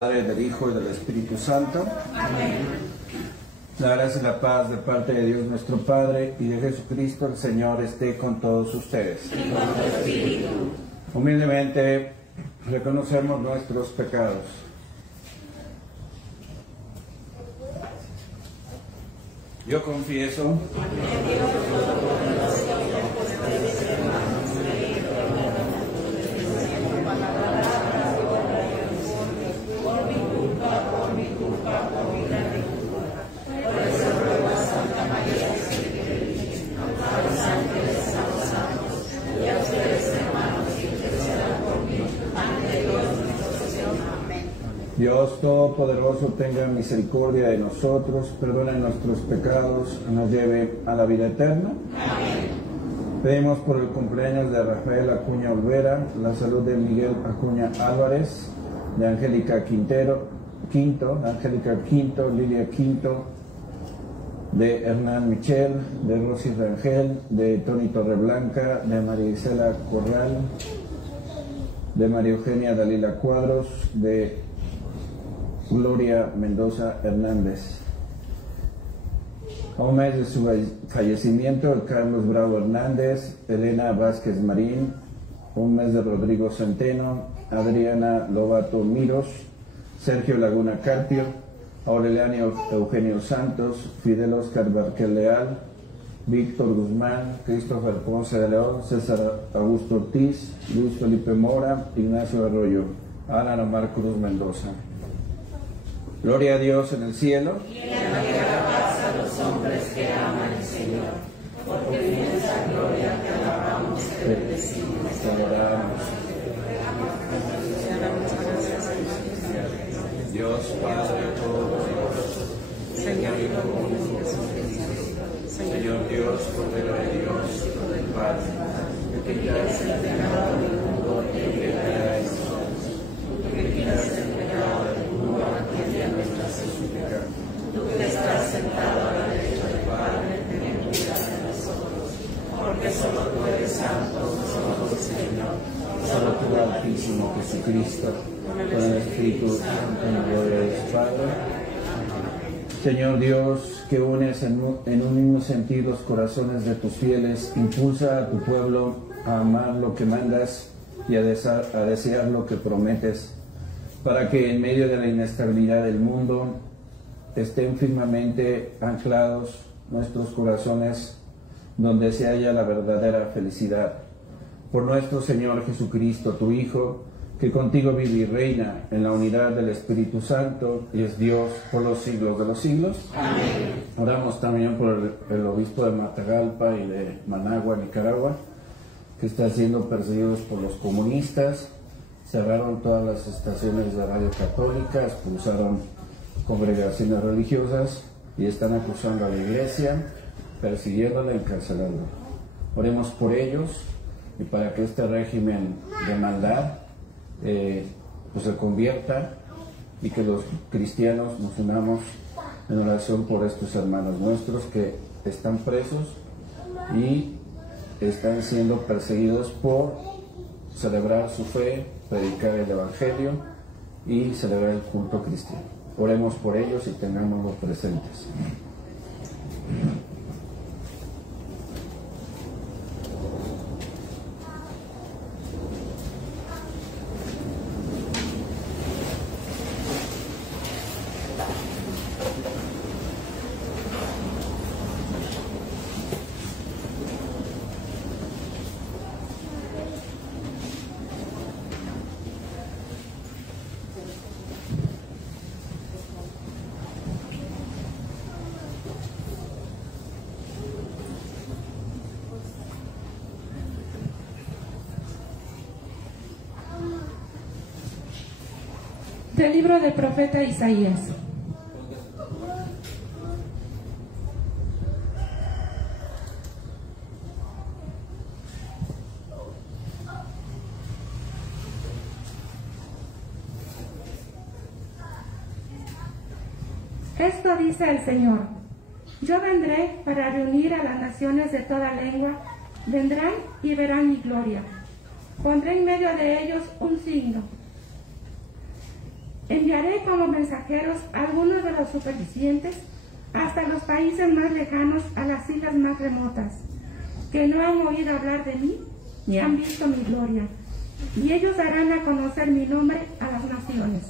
Padre, del Hijo y del Espíritu Santo. Amén. La gracia y la paz de parte de Dios nuestro Padre y de Jesucristo el Señor esté con todos ustedes. Y con tu espíritu. Humildemente reconocemos nuestros pecados. Yo confieso Dios Todopoderoso tenga misericordia de nosotros, perdone nuestros pecados, nos lleve a la vida eterna. Amén. Pedimos por el cumpleaños de Rafael Acuña Olvera, la salud de Miguel Acuña Álvarez, de Angélica Quinto, Lilia Quinto, de Hernán Michel, de Rosy Rangel, de Tony Torreblanca, de María Isela Corral, de María Eugenia Dalila Cuadros, de Gloria Mendoza Hernández. A un mes de su fallecimiento, el Carlos Bravo Hernández, Elena Vázquez Marín, un mes de Rodrigo Centeno, Adriana Lobato Miros, Sergio Laguna Carpio, Aureliano Eugenio Santos, Fidel Oscar Barquel Leal, Víctor Guzmán, Christopher Ponce de León, César Augusto Ortiz, Luis Felipe Mora, Ignacio Arroyo, Alan Omar Cruz Mendoza. Gloria a Dios en el cielo. Y en la tierra paz a los hombres que aman al Señor. Porque en esa gloria te alabamos, te bendecimos, te adoramos. Dios Padre Todopoderoso, Señor Hijo único, Señor Dios, Cordero de Dios, Hijo del Padre, que quitas el pecado del mundo, ten piedad de nosotros. Que quitas el pecado del mundo, atiende a nuestras súplicas. Tú que estás sentado a la derecha del Padre, ten piedad de nosotros. Porque solo tú eres santo, solo tú, Señor. Solo tú, Altísimo Jesucristo, con el Espíritu Santo en la gloria de su Padre. Señor Dios, que unes en un mismo sentir los corazones de tus fieles, impulsa a tu pueblo a amar lo que mandas y a desear lo que prometes, para que en medio de la inestabilidad del mundo estén firmemente anclados nuestros corazones donde se halla la verdadera felicidad. Por nuestro Señor Jesucristo, tu Hijo, que contigo vive y reina en la unidad del Espíritu Santo y es Dios por los siglos de los siglos. Amén. Oramos también por el obispo de Matagalpa y de Managua, Nicaragua, que está siendo perseguidos por los comunistas. Cerraron todas las estaciones de radio católica, expulsaron congregaciones religiosas y están acusando a la iglesia, persiguiéndola y encarcelándola. Oremos por ellos y para que este régimen de maldad pues se convierta y que los cristianos nos unamos en oración por estos hermanos nuestros que están presos y están siendo perseguidos por celebrar su fe, predicar el Evangelio y celebrar el culto cristiano. Oremos por ellos y tengámoslos presentes. Del libro del profeta Isaías. Esto dice el Señor: yo vendré para reunir a las naciones de toda lengua, vendrán y verán mi gloria. Pondré en medio de ellos un signo. En Enviaré como mensajeros a algunos de los supervivientes hasta los países más lejanos, a las islas más remotas, que no han oído hablar de mí ni han visto mi gloria, y ellos darán a conocer mi nombre a las naciones.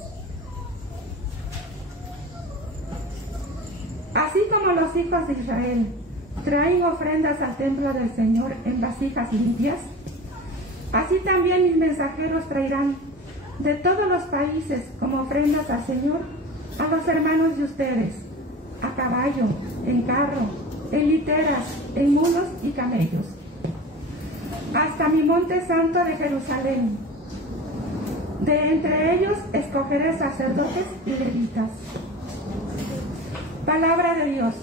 Así como los hijos de Israel traen ofrendas al templo del Señor en vasijas limpias, así también mis mensajeros traerán de todos los países como ofrendas al Señor a los hermanos de ustedes, a caballo, en carro, en literas, en mulos y camellos, hasta mi monte santo de Jerusalén. De entre ellos escogeré sacerdotes y levitas. Palabra de Dios.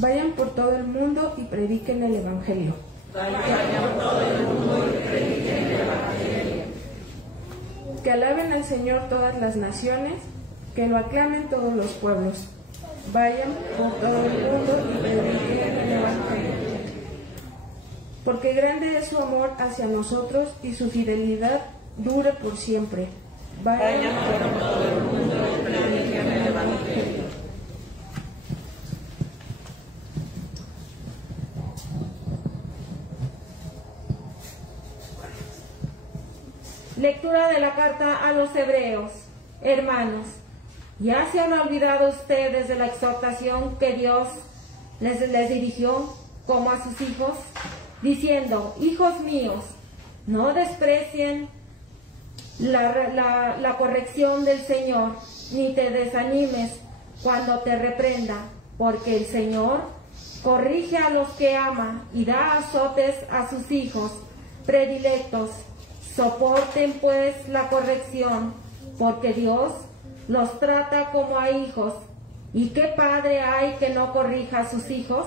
Vayan por todo el mundo y prediquen el Evangelio. Vayan por todo el mundo y prediquen el Evangelio. Que alaben al Señor todas las naciones, que lo aclamen todos los pueblos. Vayan por todo el mundo y prediquen el Evangelio. Porque grande es su amor hacia nosotros y su fidelidad dure por siempre. Vayan por todo el mundo y prediquen el Evangelio. Lectura de la carta a los hebreos. Hermanos, ¿ya se han olvidado ustedes de la exhortación que Dios les dirigió como a sus hijos? Diciendo, hijos míos, no desprecien la corrección del Señor, ni te desanimes cuando te reprenda, porque el Señor corrige a los que ama y da azotes a sus hijos predilectos. Soporten pues la corrección, porque Dios los trata como a hijos. ¿Y qué padre hay que no corrija a sus hijos?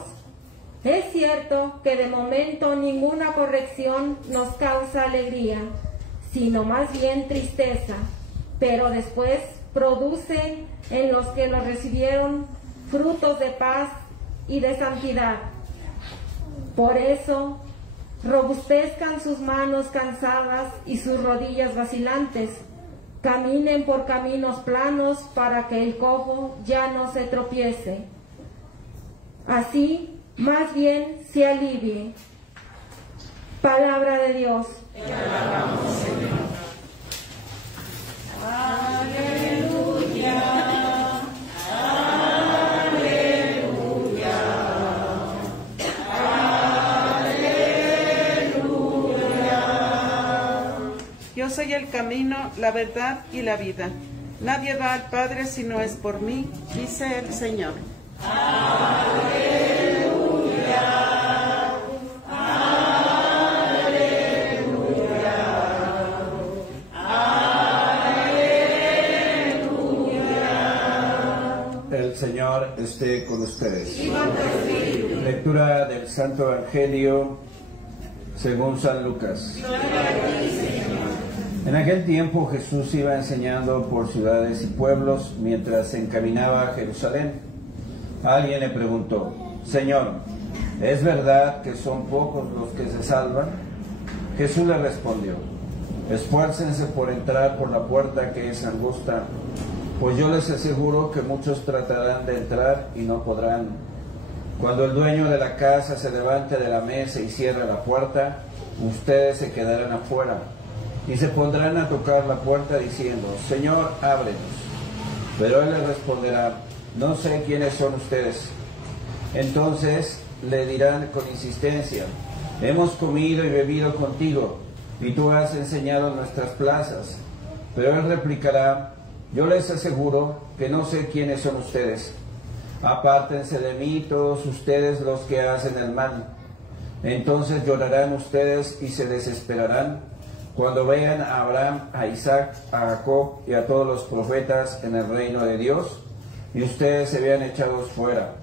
Es cierto que de momento ninguna corrección nos causa alegría, sino más bien tristeza, pero después produce en los que lo recibieron frutos de paz y de santidad. Por eso, robustezcan sus manos cansadas y sus rodillas vacilantes. Caminen por caminos planos para que el cojo ya no se tropiece. Así, más bien, se alivie. Palabra de Dios. Te alabamos, Señor. Aleluya. Yo soy el camino, la verdad y la vida. Nadie va al Padre si no es por mí, dice el Señor. Aleluya. Aleluya. Aleluya. El Señor esté con ustedes. Lectura del Santo Evangelio según San Lucas. En aquel tiempo Jesús iba enseñando por ciudades y pueblos mientras se encaminaba a Jerusalén. Alguien le preguntó, Señor, ¿es verdad que son pocos los que se salvan? Jesús le respondió, esfuércense por entrar por la puerta que es angosta, pues yo les aseguro que muchos tratarán de entrar y no podrán. Cuando el dueño de la casa se levante de la mesa y cierre la puerta, ustedes se quedarán afuera y se pondrán a tocar la puerta diciendo, Señor, ábrenos. Pero él les responderá, no sé quiénes son ustedes. Entonces le dirán con insistencia, hemos comido y bebido contigo, y tú has enseñado en nuestras plazas. Pero él replicará, yo les aseguro que no sé quiénes son ustedes. Apártense de mí todos ustedes los que hacen el mal. Entonces llorarán ustedes y se desesperarán cuando vean a Abraham, a Isaac, a Jacob y a todos los profetas en el reino de Dios, y ustedes se vean echados fuera.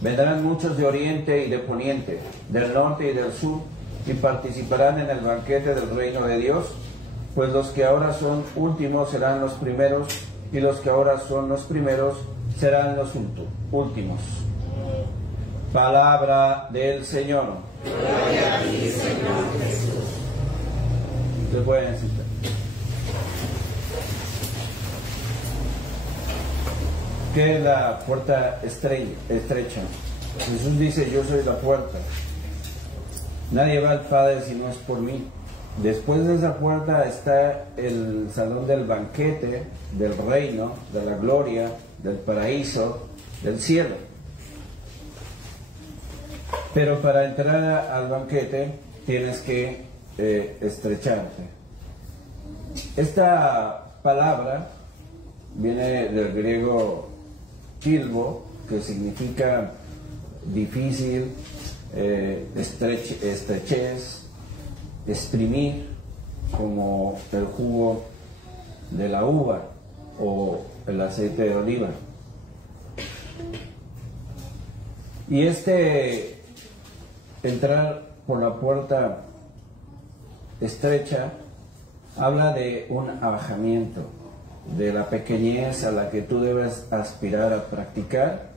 Vendrán muchos de oriente y de poniente, del norte y del sur, y participarán en el banquete del reino de Dios, pues los que ahora son últimos serán los primeros, y los que ahora son los primeros serán los últimos. Palabra del Señor. Gloria a ti, Señor Jesús. Les voy a necesitar. ¿Qué es la puerta estrecha? Jesús dice, yo soy la puerta. Nadie va al Padre si no es por mí. Después de esa puerta está el salón del banquete, del reino, de la gloria, del paraíso, del cielo. Pero para entrar al banquete tienes que estrecharte. Esta palabra viene del griego tilbo, que significa difícil, estrechez, exprimir, como el jugo de la uva o el aceite de oliva. Y entrar por la puerta estrecha habla de un abajamiento, de la pequeñez a la que tú debes aspirar a practicar,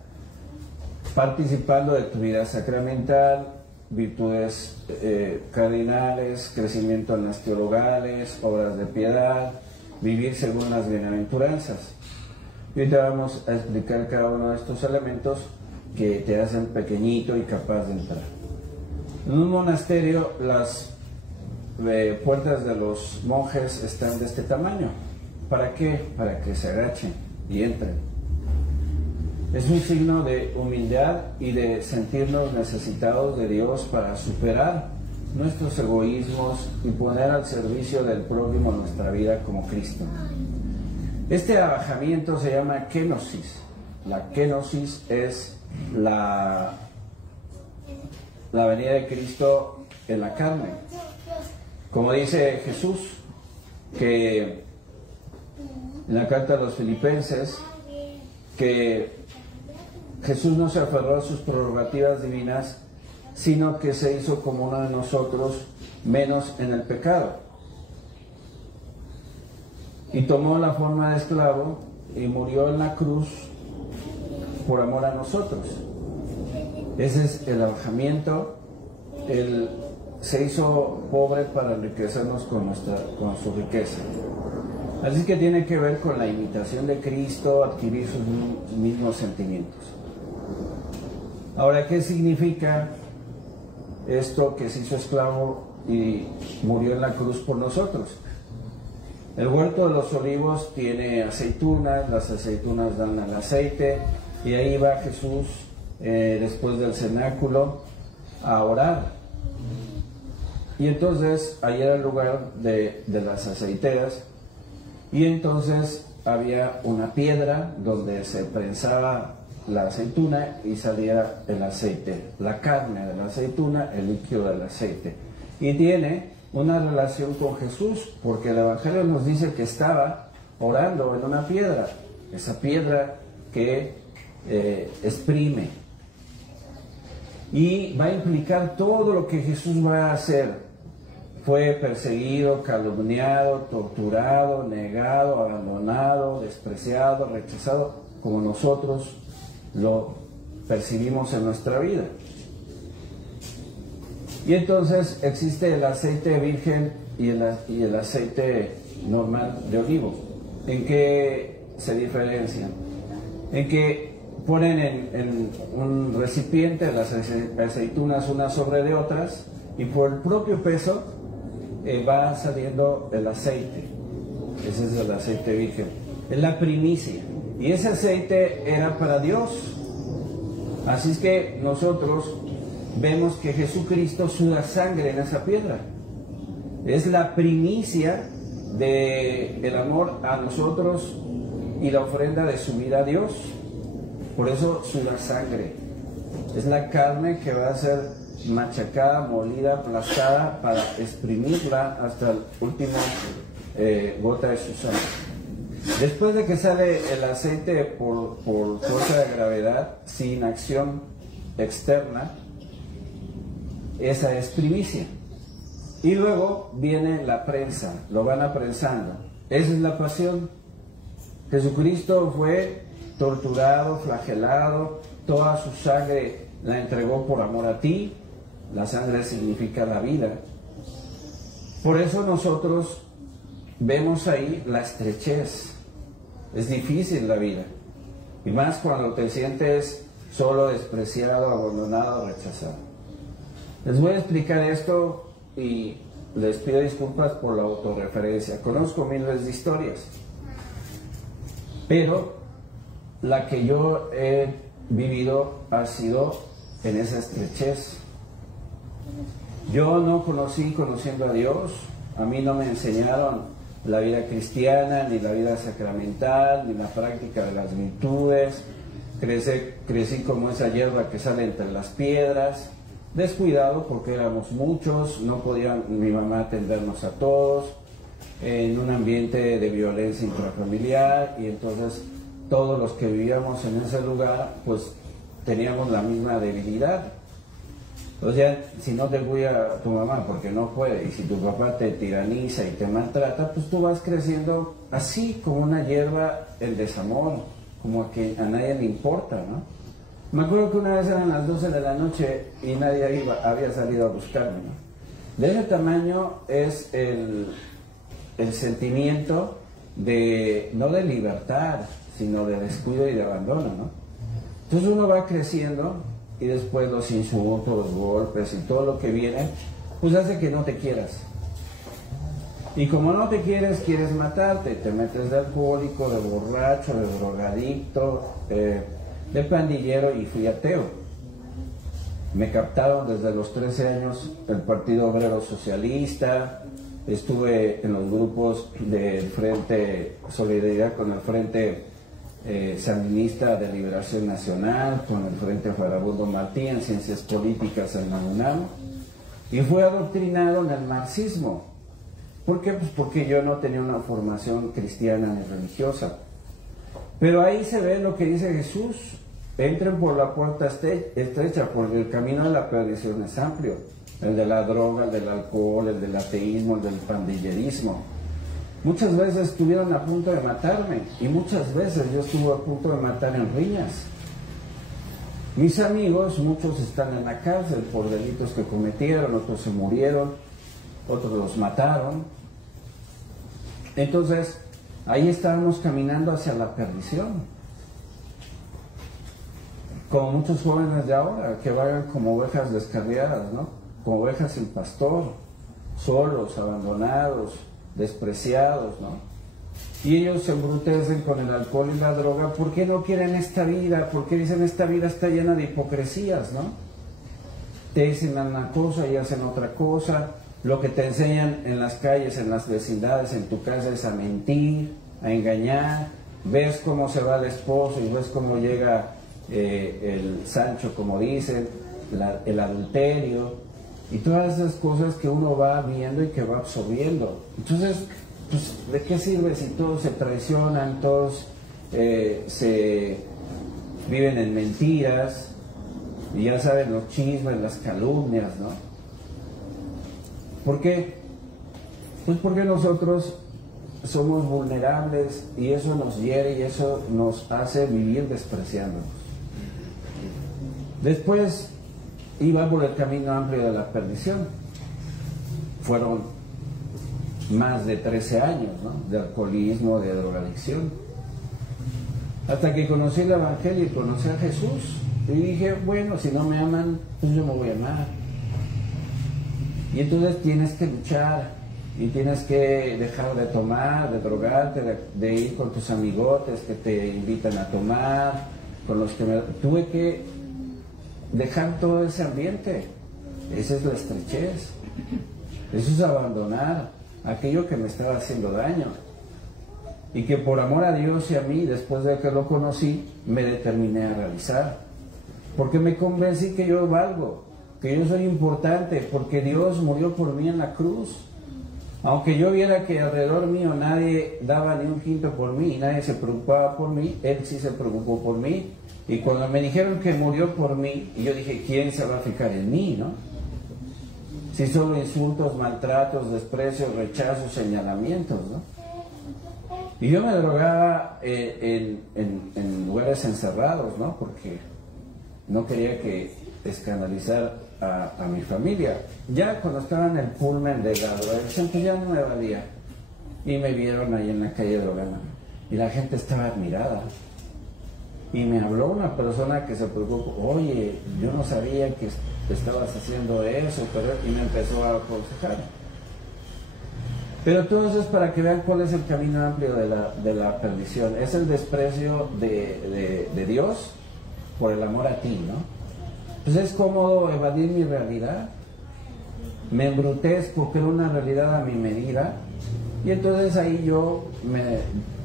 participando de tu vida sacramental, virtudes cardinales, crecimiento en las teologales, obras de piedad, vivir según las bienaventuranzas. Y ahorita vamos a explicar cada uno de estos elementos que te hacen pequeñito y capaz de entrar. En un monasterio las puertas de los monjes están de este tamaño. ¿Para qué? Para que se agachen y entren. Es un signo de humildad y de sentirnos necesitados de Dios para superar nuestros egoísmos y poner al servicio del prójimo nuestra vida como Cristo. Este abajamiento se llama kenosis. La kenosis es la venida de Cristo en la carne. Como dice Jesús, que en la carta a los Filipenses, que Jesús no se aferró a sus prerrogativas divinas, sino que se hizo como uno de nosotros, menos en el pecado. Y tomó la forma de esclavo y murió en la cruz por amor a nosotros. Ese es el abajamiento. Él se hizo pobre para enriquecernos con su riqueza. Así que tiene que ver con la imitación de Cristo, adquirir sus mismos sentimientos. Ahora, ¿qué significa esto que se hizo esclavo y murió en la cruz por nosotros? El huerto de los olivos tiene aceitunas, las aceitunas dan el aceite, y ahí va Jesús después del cenáculo a orar. Y entonces ahí era el lugar de las aceiteras, y entonces había una piedra donde se prensaba la aceituna y salía el aceite, la carne de la aceituna, el líquido del aceite. Y tiene una relación con Jesús, porque el Evangelio nos dice que estaba orando en una piedra, esa piedra que exprime. Y va a implicar todo lo que Jesús va a hacer. Fue perseguido, calumniado, torturado, negado, abandonado, despreciado, rechazado, como nosotros lo percibimos en nuestra vida. Y entonces existe el aceite virgen y el aceite normal de olivo. ¿En qué se diferencian? En que ponen en un recipiente las aceitunas unas sobre de otras, y por el propio peso va saliendo el aceite. Ese es el aceite virgen, es la primicia, y ese aceite era para Dios. Así es que nosotros vemos que Jesucristo suda sangre en esa piedra. Es la primicia del amor a nosotros y la ofrenda de su vida a Dios. Por eso suda sangre. Es la carne que va a ser machacada, molida, aplastada para exprimirla hasta el último gota de su sangre. Después de que sale el aceite por fuerza de gravedad, sin acción externa, esa es primicia. Y luego viene la prensa, lo van aprensando. Esa es la pasión. Jesucristo fue torturado, flagelado, toda su sangre la entregó por amor a ti. La sangre significa la vida. Por eso nosotros vemos ahí la estrechez. Es difícil la vida. Y más cuando te sientes solo, despreciado, abandonado, rechazado. Les voy a explicar esto y les pido disculpas por la autorreferencia. Conozco miles de historias, pero la que yo he vivido ha sido en esa estrechez. Yo no conocí conociendo a Dios, a mí no me enseñaron la vida cristiana, ni la vida sacramental, ni la práctica de las virtudes. Crecí como esa hierba que sale entre las piedras, descuidado porque éramos muchos, no podía mi mamá atendernos a todos, en un ambiente de violencia intrafamiliar, y entonces todos los que vivíamos en ese lugar pues teníamos la misma debilidad. O sea, si no te cuida tu mamá porque no puede, y si tu papá te tiraniza y te maltrata, pues tú vas creciendo así, como una hierba en desamor, como que a nadie le importa, ¿no? Me acuerdo que una vez eran las 12 de la noche y nadie había salido a buscarme, ¿no? De ese tamaño es el sentimiento de, no de libertad, sino de descuido y de abandono, ¿no? Entonces uno va creciendo y después los insultos, los golpes y todo lo que viene, pues hace que no te quieras. Y como no te quieres, quieres matarte, te metes de alcohólico, de borracho, de drogadicto, de pandillero, y fui ateo. Me captaron desde los 13 años el Partido Obrero Socialista, estuve en los grupos del Frente Solidaridad con el Frente Sandinista de Liberación Nacional, con el Frente Farabundo Martí en Ciencias Políticas en la UNAM, y fue adoctrinado en el marxismo. ¿Por qué? Pues porque yo no tenía una formación cristiana ni religiosa. Pero ahí se ve lo que dice Jesús: entren por la puerta estrecha, porque el camino de la perdición es amplio, el de la droga, el del alcohol, el del ateísmo, el del pandillerismo. Muchas veces estuvieron a punto de matarme, y muchas veces yo estuve a punto de matar en riñas. Mis amigos, muchos están en la cárcel por delitos que cometieron, otros se murieron, otros los mataron. Entonces, ahí estábamos caminando hacia la perdición. Como muchos jóvenes de ahora, que vayan como ovejas descarriadas, ¿no? Como ovejas sin pastor, solos, abandonados, despreciados, ¿no? Y ellos se embrutecen con el alcohol y la droga. ¿Por qué no quieren esta vida? Porque dicen, esta vida está llena de hipocresías, ¿no? Te dicen una cosa y hacen otra cosa. Lo que te enseñan en las calles, en las vecindades, en tu casa, es a mentir, a engañar. Ves cómo se va el esposo y ves cómo llega el Sancho, como dicen, el adulterio, y todas esas cosas que uno va viendo y que va absorbiendo. Entonces, pues, ¿de qué sirve si todos se traicionan, todos se viven en mentiras, y ya saben, los chismes, las calumnias, ¿no? ¿Por qué? Pues porque nosotros somos vulnerables, y eso nos hiere y eso nos hace vivir despreciándonos. Después iba por el camino amplio de la perdición. Fueron más de 13 años, ¿no?, de alcoholismo, de drogadicción, hasta que conocí el Evangelio y conocí a Jesús, y dije, bueno, si no me aman, pues yo me voy a amar. Y entonces tienes que luchar, y tienes que dejar de tomar, de drogarte, de ir con tus amigotes que te invitan a tomar, con los que tuve que dejar todo ese ambiente. Esa es la estrechez, eso es abandonar aquello que me estaba haciendo daño, y que por amor a Dios y a mí, después de que lo conocí, me determiné a realizar, porque me convencí que yo valgo, que yo soy importante, porque Dios murió por mí en la cruz. Aunque yo viera que alrededor mío nadie daba ni un quinto por mí y nadie se preocupaba por mí, Él sí se preocupó por mí. Y cuando me dijeron que murió por mí, y yo dije, ¿quién se va a fijar en mí, no? Si solo insultos, maltratos, desprecios, rechazos, señalamientos, ¿no? Y yo me drogaba en lugares encerrados, ¿no? Porque no quería que escandalizar a mi familia. Ya cuando estaba en el pullman de la drogadicción, pues ya no me valía. Y me vieron ahí en la calle drogando. Y la gente estaba admirada. Y me habló una persona que se preocupó, oye, yo no sabía que estabas haciendo eso, y me empezó a aconsejar. Pero todo eso es para que vean cuál es el camino amplio de la perdición. Es el desprecio de Dios por el amor a ti, ¿no? Pues es cómodo evadir mi realidad. Me embrutezco, creo una realidad a mi medida. Y entonces ahí yo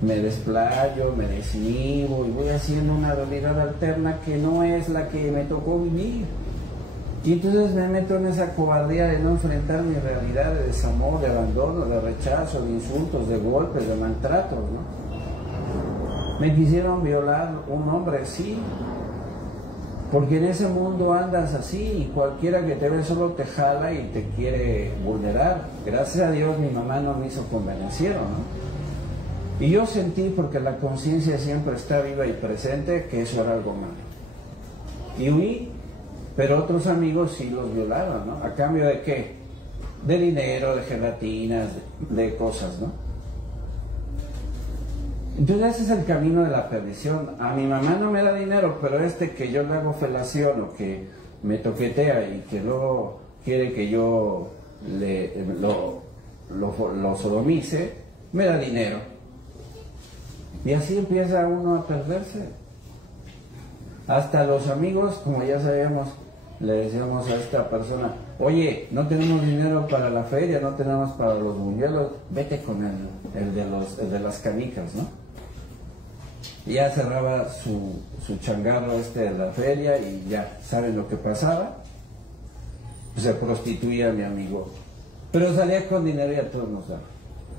me desplayo, me desnivo y voy haciendo una realidad alterna que no es la que me tocó vivir. Y entonces me meto en esa cobardía de no enfrentar mi realidad de desamor, de abandono, de rechazo, de insultos, de golpes, de maltratos, ¿no? Me quisieron violar un hombre, sí, porque en ese mundo andas así y cualquiera que te ve solo te jala y te quiere vulnerar. Gracias a Dios mi mamá no me hizo convenenciero, ¿no? Y yo sentí, porque la conciencia siempre está viva y presente, que eso era algo malo. Y huí. Pero otros amigos sí los violaban, ¿no? ¿A cambio de qué? De dinero, de gelatinas, de cosas, ¿no? Entonces ese es el camino de la perdición. A mi mamá no me da dinero, pero que yo le hago felación o que me toquetea y que luego quiere que yo lo sodomice, me da dinero. Y así empieza uno a perderse. Hasta los amigos, como ya sabíamos, le decíamos a esta persona, oye, no tenemos dinero para la feria, no tenemos para los buñuelos, vete con el de las canicas, ¿no? Y ya cerraba su changarro de la feria y ya, ¿saben lo que pasaba? Pues se prostituía mi amigo. Pero salía con dinero y a todos nos daba.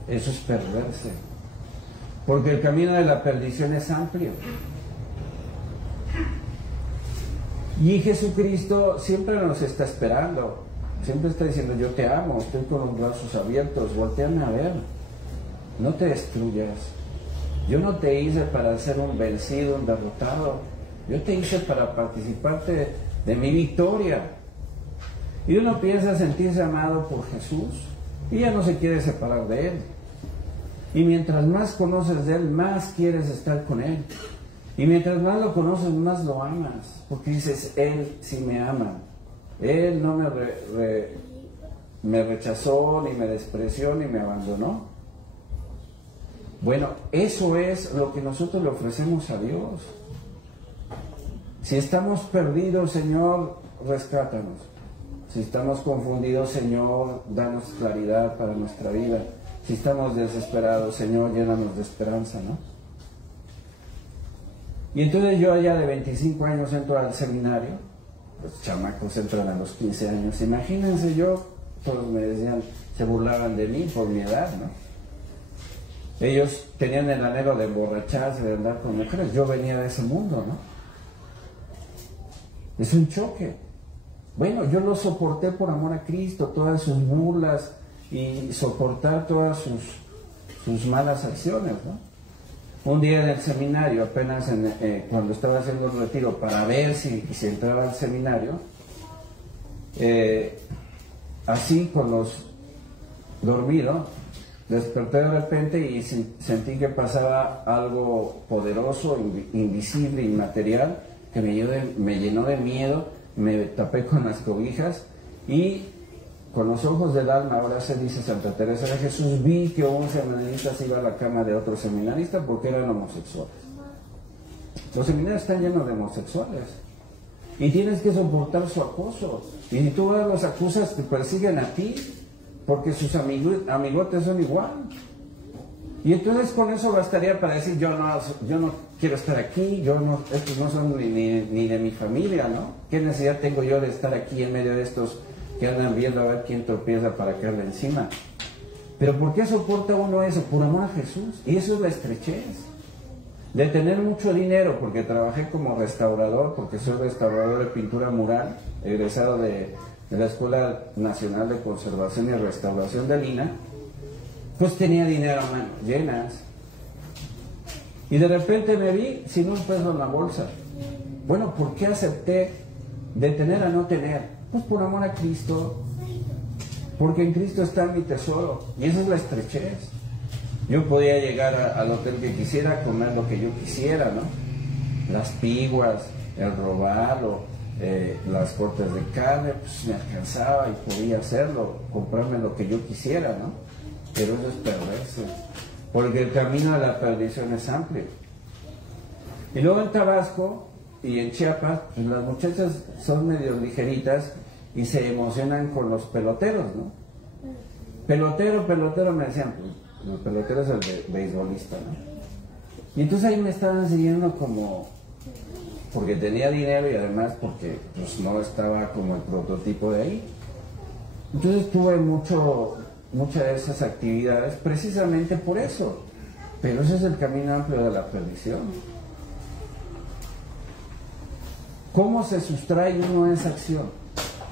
Eso es perderse. Porque el camino de la perdición es amplio. Y Jesucristo siempre nos está esperando, siempre está diciendo, yo te amo, estoy con los brazos abiertos, voltéame a ver, no te destruyas. Yo no te hice para ser un vencido, un derrotado, yo te hice para participarte de mi victoria. Y uno piensa sentirse amado por Jesús y ya no se quiere separar de Él. Y mientras más conoces de Él, más quieres estar con Él. Y mientras más lo conoces, más lo amas, porque dices, Él sí me ama. Él no me rechazó, ni me despreció, ni me abandonó. Bueno, eso es lo que nosotros le ofrecemos a Dios. Si estamos perdidos, Señor, rescátanos. Si estamos confundidos, Señor, danos claridad para nuestra vida. Si estamos desesperados, Señor, llénanos de esperanza, ¿no? Y entonces yo allá de 25 años entro al seminario, los chamacos entran a los 15 años, imagínense todos me decían, se burlaban de mí por mi edad, ¿no? Ellos tenían el anhelo de emborracharse, de andar con mujeres, yo venía de ese mundo, ¿no? Es un choque. Bueno, yo lo soporté por amor a Cristo, todas sus burlas y soportar todas sus malas acciones, ¿no? Un día en el seminario, apenas cuando estaba haciendo el retiro para ver si entraba al seminario, así con los dormidos, desperté de repente y sentí que pasaba algo poderoso, invisible, inmaterial, que me llenó de miedo, me tapé con las cobijas y con los ojos del alma, ahora se dice Santa Teresa de Jesús, vi que un seminarista se iba a la cama de otro seminarista porque eran homosexuales. Los seminarios están llenos de homosexuales y tienes que soportar su acoso. Y si tú los acusas, te persiguen a ti porque sus amigotes son igual. Y entonces con eso bastaría para decir, yo no quiero estar aquí, estos no son ni de mi familia, ¿no? ¿Qué necesidad tengo yo de estar aquí en medio de estos que andan viendo a ver quién tropieza para caerle encima? Pero ¿por qué soporta uno eso? Por amor a Jesús. Y eso es la estrechez. De tener mucho dinero, porque trabajé como restaurador, porque soy restaurador de pintura mural, egresado de la Escuela Nacional de Conservación y Restauración de Lina, pues tenía dinero a manos llenas. Y de repente me vi sin un peso en la bolsa. Bueno, ¿por qué acepté de tener a no tener? Pues por amor a Cristo, porque en Cristo está mi tesoro, y esa es la estrechez. Yo podía llegar al hotel que quisiera, comer lo que yo quisiera, ¿no? Las piguas, el robalo, las cortes de carne, pues me alcanzaba y podía hacerlo, comprarme lo que yo quisiera, ¿no? Pero eso es perverso, porque el camino a la perdición es amplio. Y luego en Tabasco y en Chiapas, pues las muchachas son medio ligeritas y se emocionan con los peloteros, ¿no? Pelotero, me decían, pues, el pelotero es el beisbolista, ¿no? Y entonces ahí me estaban siguiendo como, porque tenía dinero y además porque pues no estaba como el prototipo de ahí. Entonces tuve muchas de esas actividades precisamente por eso. Pero ese es el camino amplio de la perdición. ¿Cómo se sustrae uno a esa acción?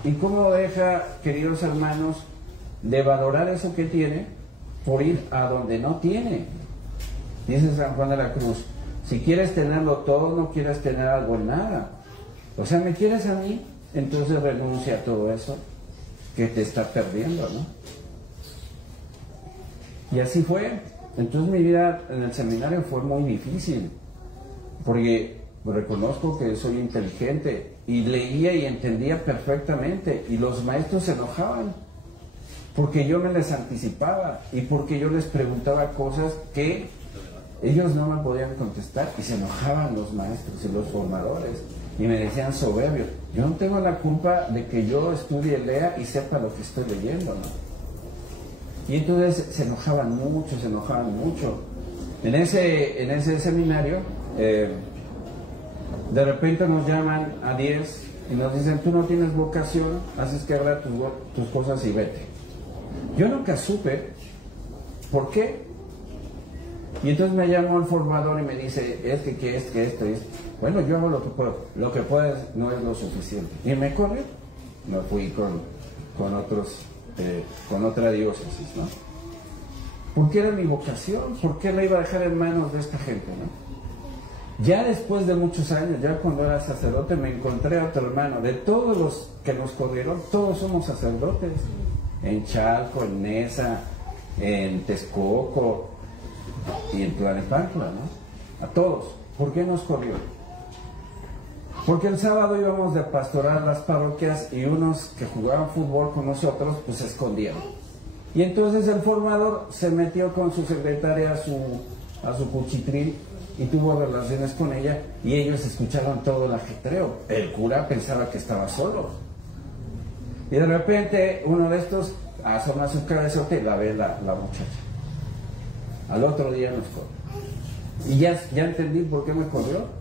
¿Y cómo deja, queridos hermanos, de valorar eso que tiene por ir a donde no tiene? Dice San Juan de la Cruz, si quieres tenerlo todo, no quieres tener algo en nada. O sea, ¿me quieres a mí? Entonces renuncia a todo eso que te está perdiendo, ¿no? Y así fue. Entonces mi vida en el seminario fue muy difícil, porque reconozco que soy inteligente y leía y entendía perfectamente, y los maestros se enojaban porque yo me les anticipaba y porque yo les preguntaba cosas que ellos no me podían contestar, y se enojaban los maestros y los formadores y me decían soberbio. Yo no tengo la culpa de que yo estudie, lea y sepa lo que estoy leyendo, ¿no? Y entonces se enojaban mucho. En ese seminario, de repente nos llaman a 10 y nos dicen, tú no tienes vocación, haces que haga tus cosas y vete. Yo nunca supe por qué. Y entonces me llamó el formador y me dice, es que esto y esto. Bueno, yo hago lo que puedo. Lo que puedes no es lo suficiente. Y me corrió. Me fui con otros, con otra diócesis, ¿no? Porque era mi vocación. ¿Por qué la iba a dejar en manos de esta gente, no? Ya después de muchos años, ya cuando era sacerdote, me encontré a otro hermano. De todos los que nos corrieron, todos somos sacerdotes. En Chalco, en Nesa, en Texcoco y en Tlalnepantla, ¿no? A todos. ¿Por qué nos corrió? Porque el sábado íbamos de pastorar las parroquias y unos que jugaban fútbol con nosotros, pues se escondieron. Y entonces el formador se metió con su secretaria a su cuchitril y tuvo relaciones con ella, y ellos escucharon todo el ajetreo. El cura pensaba que estaba solo. Y de repente uno de estos asoma su cabezota y la ve la muchacha. Al otro día nos corrió. Y ya entendí por qué me corrió.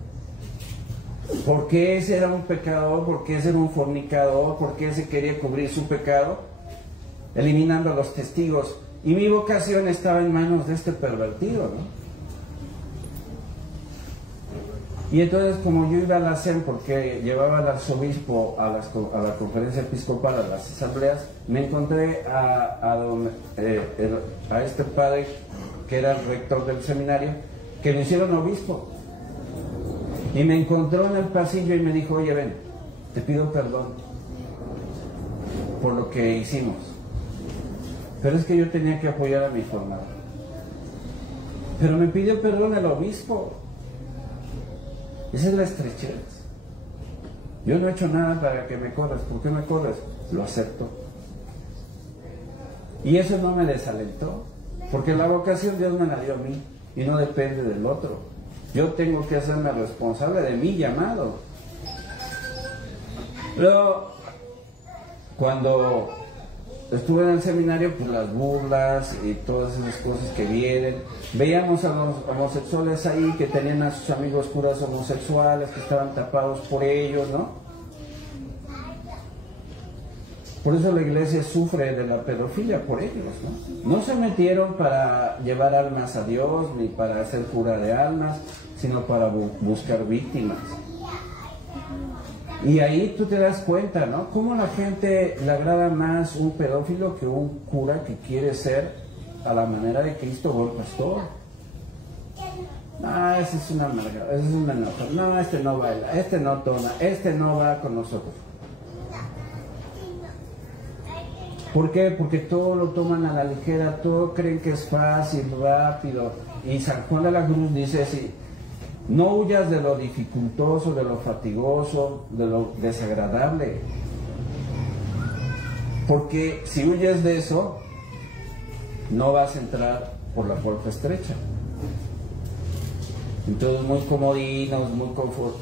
Porque ese era un pecador, porque ese era un fornicador, porque ese quería cubrir su pecado, eliminando a los testigos. Y mi vocación estaba en manos de este pervertido, ¿no? Y entonces, como yo iba a la CEN, porque llevaba al arzobispo a la conferencia episcopal, a las asambleas, me encontré a este padre que era el rector del seminario, que lo hicieron obispo. Y me encontró en el pasillo y me dijo, oye, ven, te pido perdón por lo que hicimos. Pero es que yo tenía que apoyar a mi formador. Pero me pidió perdón el obispo. Esa es la estrechez. Yo no he hecho nada para que me corras. ¿Por qué me corres? Lo acepto. Y eso no me desalentó, porque la vocación Dios me la dio a mí y no depende del otro. Yo tengo que hacerme responsable de mi llamado. Pero cuando estuve en el seminario, pues las burlas y todas esas cosas que vienen. Veíamos a los homosexuales ahí que tenían a sus amigos curas homosexuales, que estaban tapados por ellos, ¿no? Por eso la iglesia sufre de la pedofilia por ellos, ¿no? No se metieron para llevar almas a Dios, ni para hacer cura de almas, sino para buscar víctimas. Y ahí tú te das cuenta, ¿no? Cómo la gente le agrada más un pedófilo que un cura que quiere ser a la manera de Cristo o el pastor. No, ese es una amargado, ese es un enojado. No, este no baila, este no tona, este no va con nosotros. ¿Por qué? Porque todo lo toman a la ligera, todo creen que es fácil, rápido. Y San Juan de la Cruz dice así: no huyas de lo dificultoso, de lo fatigoso, de lo desagradable. Porque si huyes de eso, no vas a entrar por la puerta estrecha. Entonces, muy comodinos, muy confort.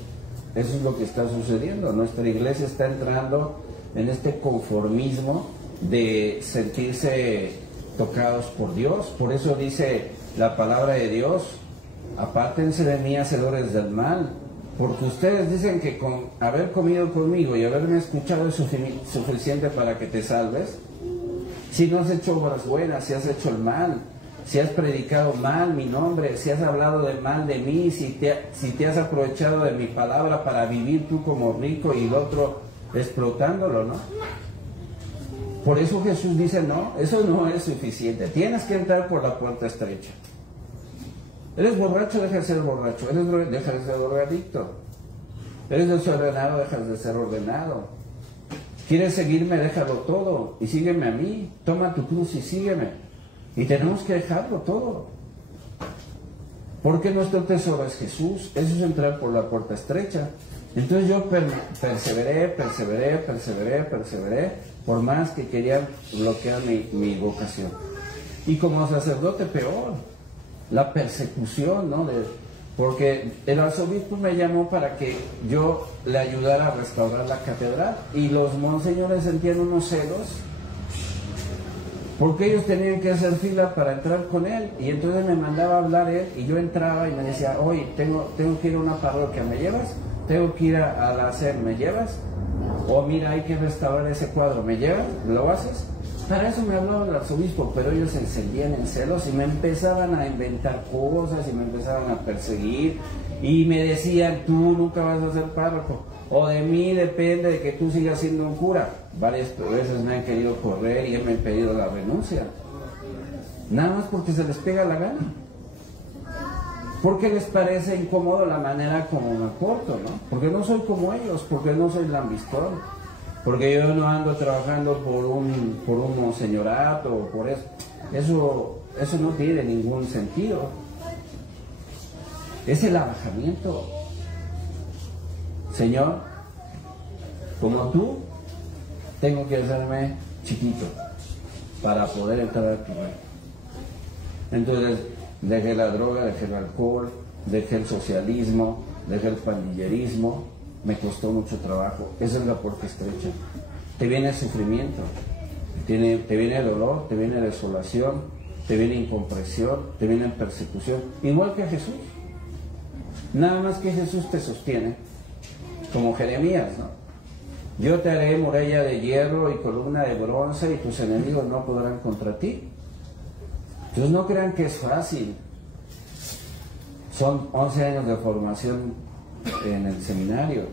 Eso es lo que está sucediendo. Nuestra iglesia está entrando en este conformismo de sentirse tocados por Dios. Por eso dice la palabra de Dios: apártense de mí, hacedores del mal, porque ustedes dicen que con haber comido conmigo y haberme escuchado es suficiente para que te salves. Si no has hecho obras buenas, si has hecho el mal, si has predicado mal mi nombre, si has hablado de mal de mí, si te has aprovechado de mi palabra para vivir tú como rico y el otro explotándolo, ¿no? Por eso Jesús dice: no, eso no es suficiente, tienes que entrar por la puerta estrecha. Eres borracho, deja de ser borracho. Deja de ser drogadicto. Eres desordenado, dejas de ser ordenado. ¿Quieres seguirme? Déjalo todo y sígueme a mí. Toma tu cruz y sígueme. Y tenemos que dejarlo todo. Porque nuestro tesoro es Jesús. Eso es entrar por la puerta estrecha. Entonces yo perseveré, por más que querían bloquear mi vocación. Y como sacerdote peor, la persecución, ¿no? Porque el arzobispo me llamó para que yo le ayudara a restaurar la catedral, y los monseñores sentían unos celos porque ellos tenían que hacer fila para entrar con él, y entonces me mandaba a hablar él y yo entraba y me decía: oye, tengo que ir a una parroquia, ¿me llevas? Tengo que ir a la SER, ¿me llevas? O mira, hay que restaurar ese cuadro, ¿me llevas? ¿Lo haces? Para eso me hablaba el arzobispo, pero ellos se encendían en celos y me empezaban a inventar cosas y me empezaban a perseguir y me decían: tú nunca vas a ser párroco, o de mí depende de que tú sigas siendo un cura. Varias veces me han querido correr y me han pedido la renuncia, nada más porque se les pega la gana, porque les parece incómodo la manera como me porto, ¿no? Porque no soy como ellos, porque no soy lambistón, porque yo no ando trabajando por un monseñorato o por eso. Eso no tiene ningún sentido. Es el abajamiento. Señor, como tú, tengo que hacerme chiquito para poder entrar a tu reino. Entonces dejé la droga, dejé el alcohol, dejé el socialismo, dejé el pandillerismo. Me costó mucho trabajo. Esa es la puerta estrecha. Te viene el sufrimiento, te viene el dolor, te viene desolación, te viene incompresión, te viene persecución, igual que a Jesús. Nada más que Jesús te sostiene, como Jeremías, ¿no? Yo te haré muralla de hierro y columna de bronce, y tus enemigos no podrán contra ti. Entonces no crean que es fácil. Son 11 años de formación en el seminario,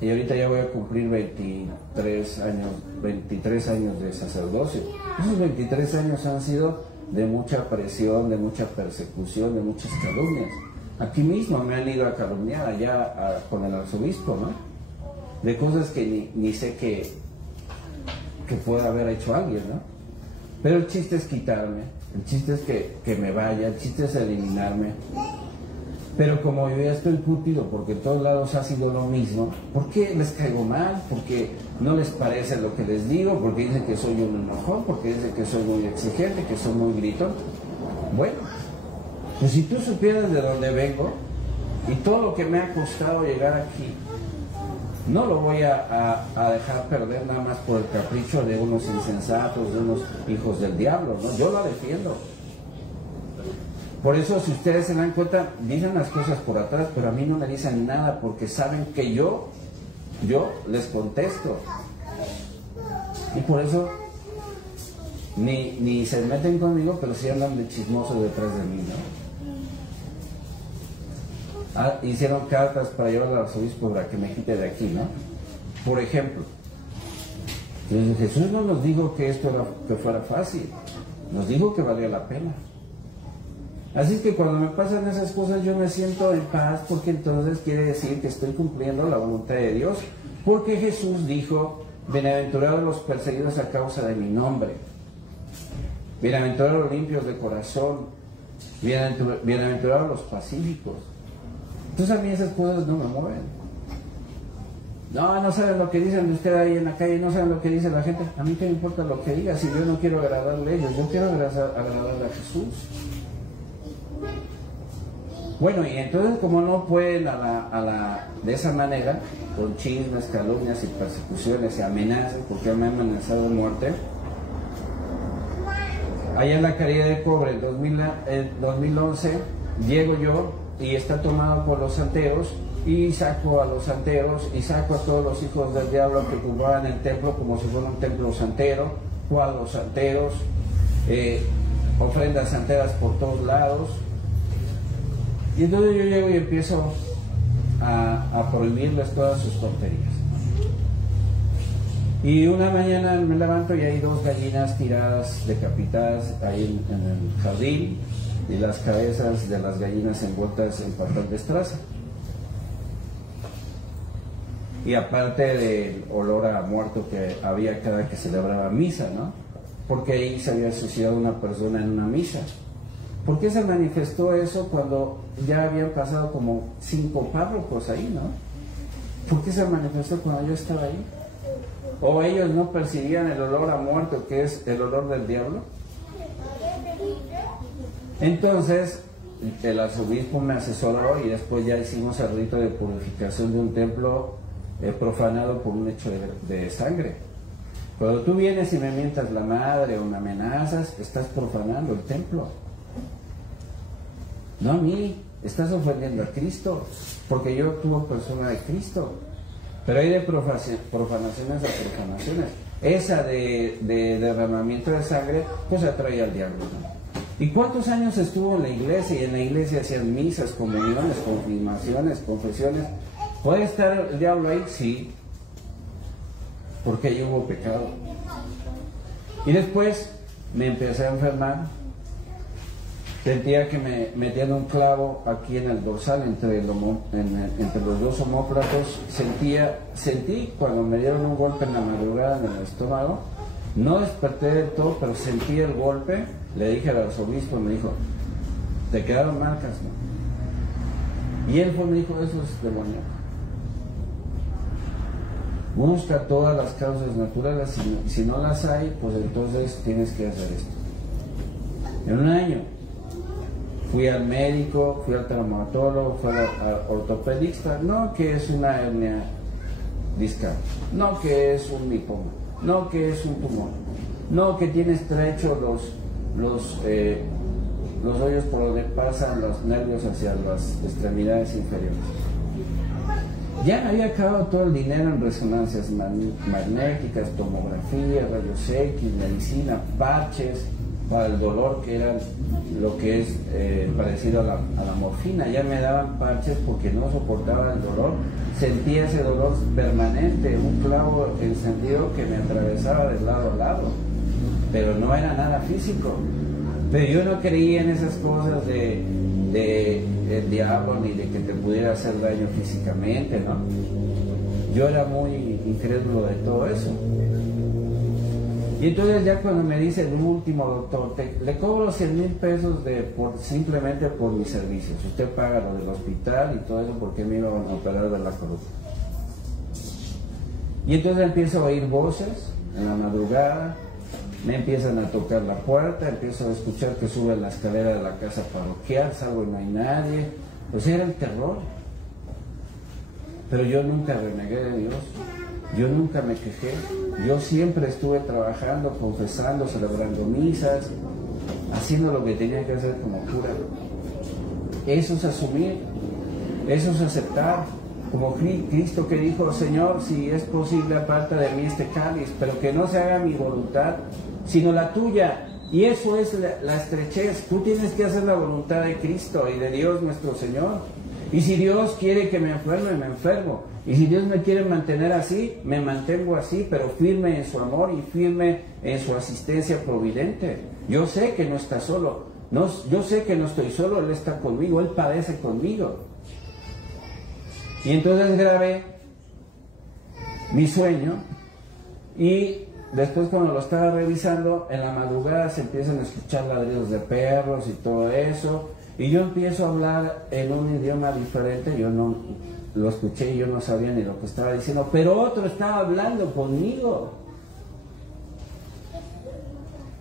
y ahorita ya voy a cumplir 23 años de sacerdocio. Esos 23 años han sido de mucha presión, de mucha persecución, de muchas calumnias. Aquí mismo me han ido a calumniar allá con el arzobispo, ¿no? De cosas que ni sé que pueda haber hecho alguien, ¿no? Pero el chiste es quitarme, el chiste es que me vaya, el chiste es eliminarme. Pero como yo ya estoy curtido, porque en todos lados ha sido lo mismo, ¿por qué les caigo mal? Porque no les parece lo que les digo, porque dicen que soy un enojón, porque dicen que soy muy exigente, que soy muy gritón. Bueno, pues si tú supieras de dónde vengo y todo lo que me ha costado llegar aquí, no lo voy a dejar perder nada más por el capricho de unos insensatos, de unos hijos del diablo, ¿no? Yo lo defiendo. Por eso, si ustedes se dan cuenta, dicen las cosas por atrás, pero a mí no me dicen nada, porque saben que yo les contesto. Y por eso ni se meten conmigo, pero sí andan de chismosos detrás de mí, ¿no? Hicieron cartas para llevar al arzobispo para que me quite de aquí, ¿no? Por ejemplo, Jesús no nos dijo que esto que fuera fácil, nos dijo que valía la pena. Así que cuando me pasan esas cosas yo me siento en paz, porque entonces quiere decir que estoy cumpliendo la voluntad de Dios, porque Jesús dijo: bienaventurados los perseguidos a causa de mi nombre, bienaventurados los limpios de corazón, bienaventurados los pacíficos. Entonces a mí esas cosas no me mueven. No saben lo que dicen de usted ahí en la calle, no saben lo que dice la gente. A mí qué me importa lo que diga, si yo no quiero agradarle a ellos, yo quiero agradarle a Jesús. Bueno, y entonces como no pueden de esa manera, con chismes, calumnias y persecuciones y amenazas, porque me han amenazado de muerte, allá en la Caridad de Cobre, en 2011, llego yo y está tomado por los santeros, y saco a los santeros y saco a todos los hijos del diablo que ocupaban el templo como si fuera un templo santero, cuadros santeros, ofrendas santeras por todos lados. Y entonces yo llego y empiezo a prohibirles todas sus tonterías. Y una mañana me levanto y hay 2 gallinas tiradas, decapitadas ahí en el jardín, y las cabezas de las gallinas envueltas en papel de estraza. Y aparte del olor a muerto que había cada que celebraba misa, ¿no? Porque ahí se había suicidado una persona en una misa. ¿Por qué se manifestó eso cuando ya habían pasado como 5 párrocos ahí, no? ¿Por qué se manifestó cuando yo estaba ahí? ¿O ellos no percibían el olor a muerto, que es el olor del diablo? Entonces, el arzobispo me asesoró y después ya hicimos el rito de purificación de un templo profanado por un hecho de sangre. Cuando tú vienes y me mientas la madre o me amenazas, estás profanando el templo. No a mí, estás ofendiendo a Cristo, porque yo actúo persona de Cristo. Pero hay de profanaciones a profanaciones. Esa de derramamiento de sangre, pues atrae al diablo, ¿no? ¿Y cuántos años estuvo en la iglesia? Y en la iglesia hacían misas, comuniones, confirmaciones, confesiones. ¿Puede estar el diablo ahí? Sí, porque ahí hubo pecado. Y después me empecé a enfermar. Sentía que me metían un clavo aquí en el dorsal, entre los 2 omóplatos. Sentí cuando me dieron un golpe en la madrugada en el estómago. No desperté del todo, pero sentí el golpe. Le dije al arzobispo, me dijo: ¿te quedaron marcas? ¿No? Y él me dijo: eso es demoníaco. Busca todas las causas naturales, si no las hay, pues entonces tienes que hacer esto. En un año fui al médico, fui al traumatólogo, fui al ortopedista. No que es una hernia discal, no que es un lipoma, no que es un tumor, no que tiene estrecho los hoyos por donde pasan los nervios hacia las extremidades inferiores. Ya me había acabado todo el dinero en resonancias magnéticas, tomografía, rayos X, medicina, parches para el dolor, que era lo que es parecido a la morfina. Ya me daban parches porque no soportaba el dolor. Sentía ese dolor permanente, un clavo encendido que me atravesaba de lado a lado, pero no era nada físico. Pero yo no creía en esas cosas del diablo, ni de que te pudiera hacer daño físicamente, ¿no? Yo era muy incrédulo de todo eso. Y entonces ya cuando me dice el último doctor, le cobro 100,000 pesos simplemente por mis servicios. Usted paga lo del hospital y todo eso porque me iban a operar de la columna. Y entonces empiezo a oír voces en la madrugada, me empiezan a tocar la puerta, empiezo a escuchar que sube la escalera de la casa parroquial, salgo y no hay nadie. Pues era el terror. Pero yo nunca renegué de Dios, yo nunca me quejé, yo siempre estuve trabajando, confesando, celebrando misas, haciendo lo que tenía que hacer como cura. Eso es asumir, eso es aceptar, como Cristo que dijo: Señor, si es posible, aparta de mí este cáliz, pero que no se haga mi voluntad, sino la tuya. Y eso es la estrechez. Tú tienes que hacer la voluntad de Cristo y de Dios nuestro Señor. Y si Dios quiere que me enferme, me enfermo. Y si Dios me quiere mantener así, me mantengo así, pero firme en su amor y firme en su asistencia providente. Yo sé que no está solo. No, yo sé que no estoy solo, Él está conmigo, Él padece conmigo. Y entonces grabé mi sueño y después cuando lo estaba revisando, en la madrugada se empiezan a escuchar ladridos de perros y todo eso, y yo empiezo a hablar en un idioma diferente. Yo no lo escuché y yo no sabía ni lo que estaba diciendo, pero otro estaba hablando conmigo.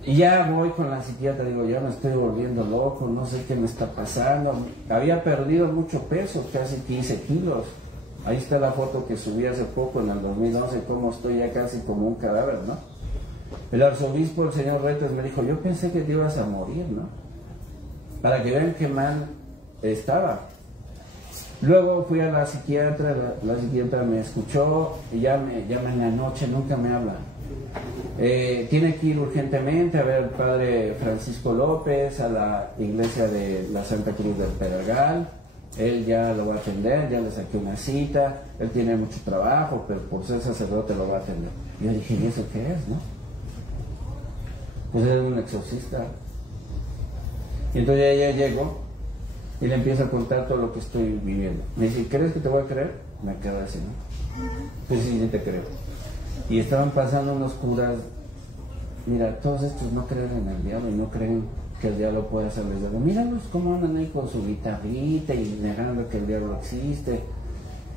Y ya voy con la psiquiatra, digo, ya me estoy volviendo loco, no sé qué me está pasando. Había perdido mucho peso, casi 15 kilos. Ahí está la foto que subí hace poco, en el 2011, cómo estoy ya casi como un cadáver, ¿no? El arzobispo, el señor Retes, me dijo, yo pensé que te ibas a morir, ¿no? Para que vean qué mal estaba. Luego fui a la psiquiatra psiquiatra me escuchó y ya me llama en la noche, nunca me habla. Tiene que ir urgentemente a ver al padre Francisco López, a la iglesia de la Santa Cruz del Pedregal. Él ya lo va a atender, ya le saqué una cita, él tiene mucho trabajo, pero por ser sacerdote lo va a atender. Y yo dije, ¿y eso qué es, no? Pues es un exorcista. Y entonces ella llegó y le empieza a contar todo lo que estoy viviendo. Me dice, ¿crees que te voy a creer? Me quedo así, ¿no? Pues sí, sí te creo. Y estaban pasando unos curas, mira, todos estos no creen en el diablo y no creen que el diablo puede hacerles algo. Míralos cómo andan ahí con su guitarrita y negando que el diablo existe.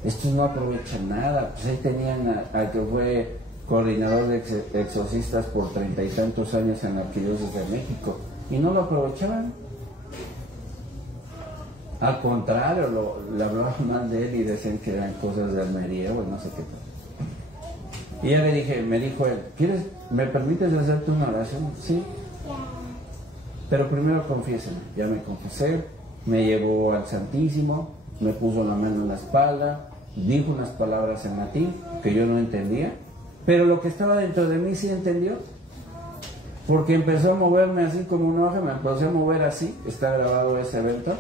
Estos no aprovechan nada. Pues ahí tenían al que fue coordinador de exorcistas por 30 y tantos años en la Arquidiócesis de México y no lo aprovechaban. Al contrario, le hablaban mal de él y decían que eran cosas de Almería o no sé qué tal. Y ya le dije, me dijo él, ¿me permites hacerte una oración? Sí. Pero primero confiésame. Ya me confesé, me llevó al Santísimo, me puso la mano en la espalda, dijo unas palabras en latín que yo no entendía, pero lo que estaba dentro de mí sí entendió. Porque empezó a moverme así como una hoja, me empecé a mover así, está grabado ese evento,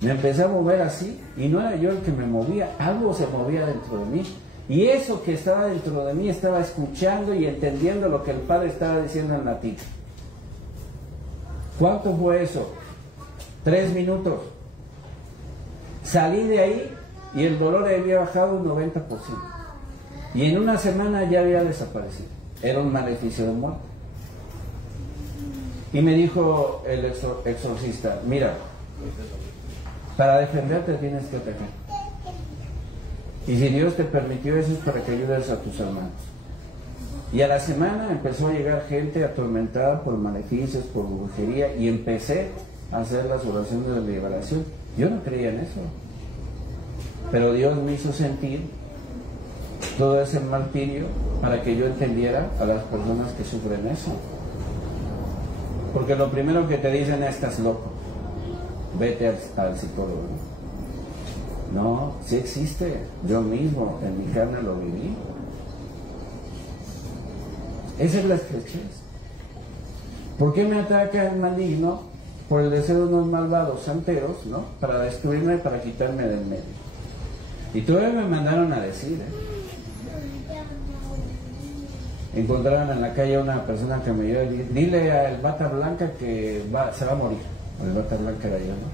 me empecé a mover así y no era yo el que me movía, algo se movía dentro de mí. Y eso que estaba dentro de mí estaba escuchando y entendiendo lo que el Padre estaba diciendo en latín. ¿Cuánto fue eso? 3 minutos. Salí de ahí y el dolor había bajado un 90%. Y en una semana ya había desaparecido. Era un maleficio de muerte. Y me dijo el exorcista, mira, para defenderte tienes que atacar. Y si Dios te permitió eso es para que ayudes a tus hermanos. Y a la semana empezó a llegar gente atormentada por maleficios, por brujería, y empecé a hacer las oraciones de liberación. Yo no creía en eso, pero Dios me hizo sentir todo ese martirio para que yo entendiera a las personas que sufren eso. Porque lo primero que te dicen es, estás loco, vete al psicólogo. No, sí existe, yo mismo en mi carne lo viví. Esa es la estrechez. ¿Por qué me ataca el maligno? Por el deseo de unos malvados santeros, ¿no? Para destruirme, para quitarme del medio. Y todavía me mandaron a decir, encontraron en la calle a una persona que me iba a decir, dile al bata blanca que se va a morir. El bata blanca era yo, ¿no?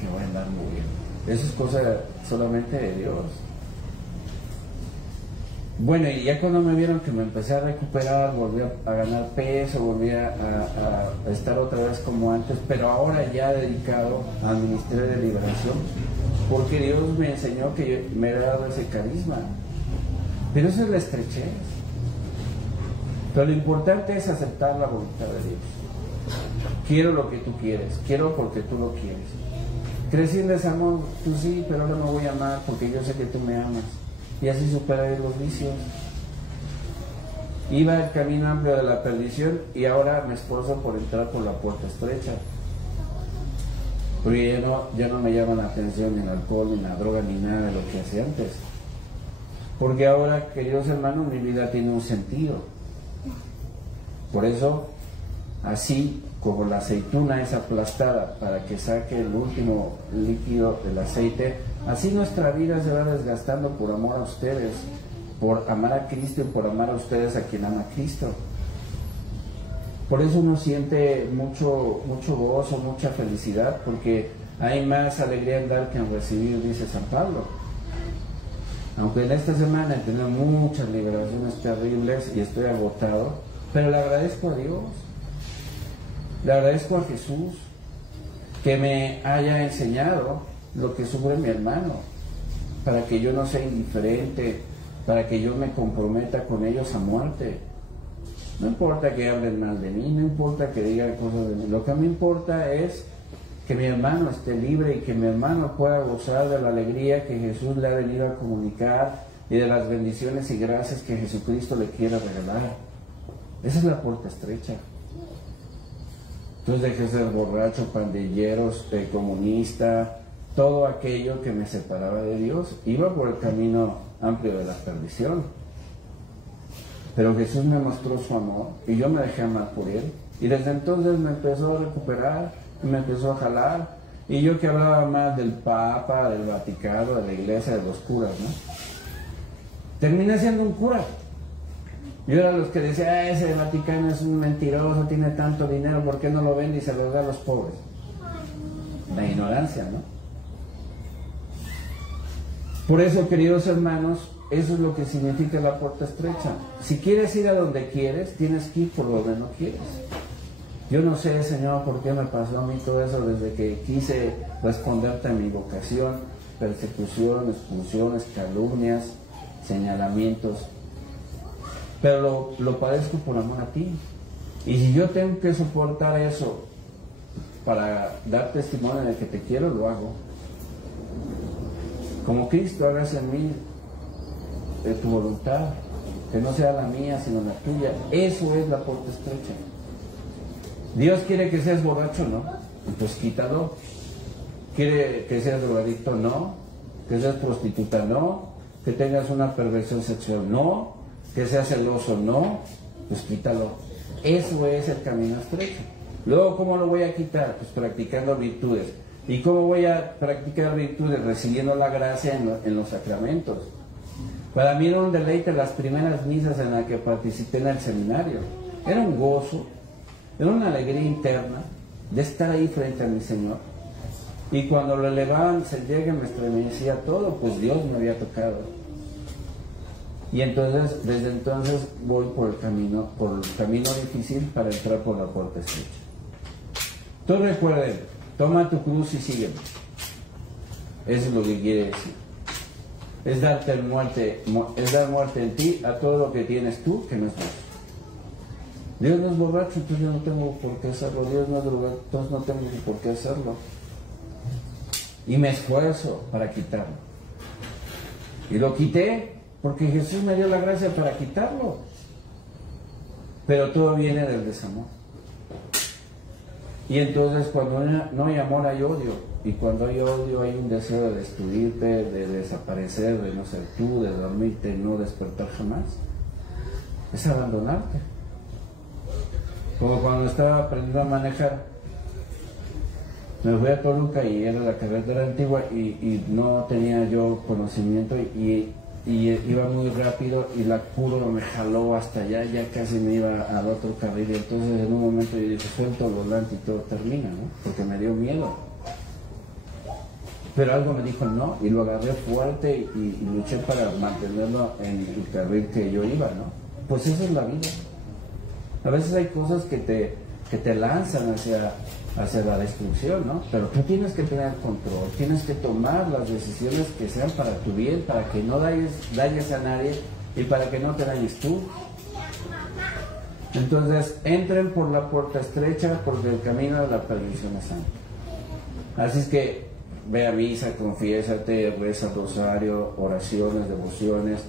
Que voy a andar muriendo. Eso es cosa solamente de Dios. Bueno, y ya cuando me vieron que me empecé a recuperar, volví a ganar peso, volví a estar otra vez como antes, pero ahora ya dedicado al Ministerio de Liberación, porque Dios me enseñó que me había dado ese carisma. Pero eso es la estrechez. Pero lo importante es aceptar la voluntad de Dios. Quiero lo que tú quieres, quiero porque tú lo quieres. Crecí en desamor, tú sí, pero ahora me voy a amar porque yo sé que tú me amas. Y así superaré los vicios. Iba el camino amplio de la perdición y ahora me esfuerzo por entrar por la puerta estrecha. Porque ya no me llama la atención ni el alcohol, ni la droga, ni nada de lo que hacía antes. Porque ahora, queridos hermanos, mi vida tiene un sentido. Por eso, así como la aceituna es aplastada para que saque el último líquido del aceite, así nuestra vida se va desgastando por amor a ustedes, por amar a Cristo y por amar a ustedes a quien ama a Cristo. por eso uno siente mucho gozo, mucha felicidad, porque hay más alegría en dar que en recibir, dice San Pablo. Aunque en esta semana he tenido muchas liberaciones terribles y estoy agotado, pero le agradezco a Dios, le agradezco a Jesús que me haya enseñado lo que sufre mi hermano, para que yo no sea indiferente, para que yo me comprometa con ellos a muerte. No importa que hablen mal de mí, no importa que digan cosas de mí, lo que me importa es que mi hermano esté libre y que mi hermano pueda gozar de la alegría que Jesús le ha venido a comunicar y de las bendiciones y gracias que Jesucristo le quiere regalar. Esa es la puerta estrecha. Entonces dejé de ser borracho, pandillero, comunista, todo aquello que me separaba de Dios. Iba por el camino amplio de la perdición. Pero Jesús me mostró su amor y yo me dejé amar por Él. Y desde entonces me empezó a recuperar y me empezó a jalar. Y yo que hablaba más del Papa, del Vaticano, de la Iglesia, de los curas, ¿no? Terminé siendo un cura. Yo era los que decía, ese Vaticano es un mentiroso, tiene tanto dinero, ¿por qué no lo vende y se lo da a los pobres? La ignorancia, ¿no? Por eso, queridos hermanos, eso es lo que significa la puerta estrecha. Si quieres ir a donde quieres, tienes que ir por donde no quieres. Yo no sé, Señor, por qué me pasó a mí todo eso desde que quise responderte a mi vocación, persecución, expulsiones, calumnias, señalamientos. Pero lo padezco por amor a ti. Y si yo tengo que soportar eso para dar testimonio de que te quiero, lo hago. Como Cristo, hagas en mí de tu voluntad, que no sea la mía, sino la tuya. Eso es la puerta estrecha. Dios quiere que seas borracho, ¿no? Pues quítalo. Quiere que seas drogadicto, no. Que seas prostituta, no. Que tengas una perversión sexual, no. Que seas celoso, no. Pues quítalo. Eso es el camino estrecho. Luego, ¿cómo lo voy a quitar? Pues practicando virtudes. ¿Y cómo voy a practicar virtudes? Recibiendo la gracia en los sacramentos. Para mí era un deleite las primeras misas en las que participé en el seminario. Era un gozo, era una alegría interna de estar ahí frente a mi Señor. Y cuando lo elevaban, sentía que me estremecía todo, pues Dios me había tocado. Y entonces, desde entonces voy por el camino difícil para entrar por la puerta estrecha. Entonces recuerden, toma tu cruz y sígueme. Eso es lo que quiere decir. Es dar muerte en ti a todo lo que tienes tú que no es Dios. Dios no es borracho, entonces yo no tengo por qué hacerlo. Dios no es drogadicto, entonces no tengo por qué hacerlo. Y me esfuerzo para quitarlo. Y lo quité porque Jesús me dio la gracia para quitarlo. Pero todo viene del desamor. Y entonces cuando no hay amor hay odio. Y cuando hay odio hay un deseo de destruirte, de desaparecer, de no ser tú, de dormirte, no despertar jamás. Es abandonarte. Como cuando estaba aprendiendo a manejar. Me fui a Toluca y era la carretera antigua y no tenía yo conocimiento y iba muy rápido y la curva me jaló hasta allá, ya casi me iba al otro carril. Y entonces en un momento yo dije, suelto el volante y todo termina, ¿no? Porque me dio miedo. Pero algo me dijo no, y lo agarré fuerte y luché para mantenerlo en el carril que yo iba, ¿no? Pues eso es la vida. A veces hay cosas que te lanzan hacia la destrucción, ¿no? Pero tú tienes que tener control, tienes que tomar las decisiones que sean para tu bien, para que no dañes a nadie y para que no te dañes tú. Entonces, entren por la puerta estrecha porque el camino de la perdición es amplio. Así es que ve a misa, confiésate, reza el rosario, oraciones, devociones.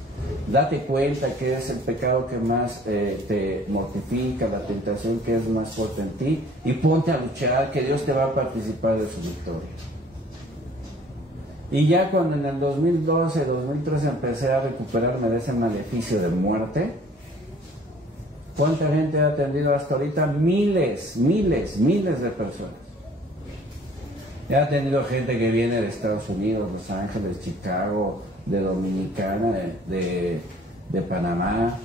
Date cuenta que es el pecado que más te mortifica, la tentación que es más fuerte en ti, y ponte a luchar, que Dios te va a participar de su victoria. Y ya cuando en el 2012, 2013 empecé a recuperarme de ese maleficio de muerte, ¿cuánta gente ha atendido hasta ahorita? Miles de personas. He atendido gente que viene de Estados Unidos, Los Ángeles, Chicago, de Dominicana, de Panamá,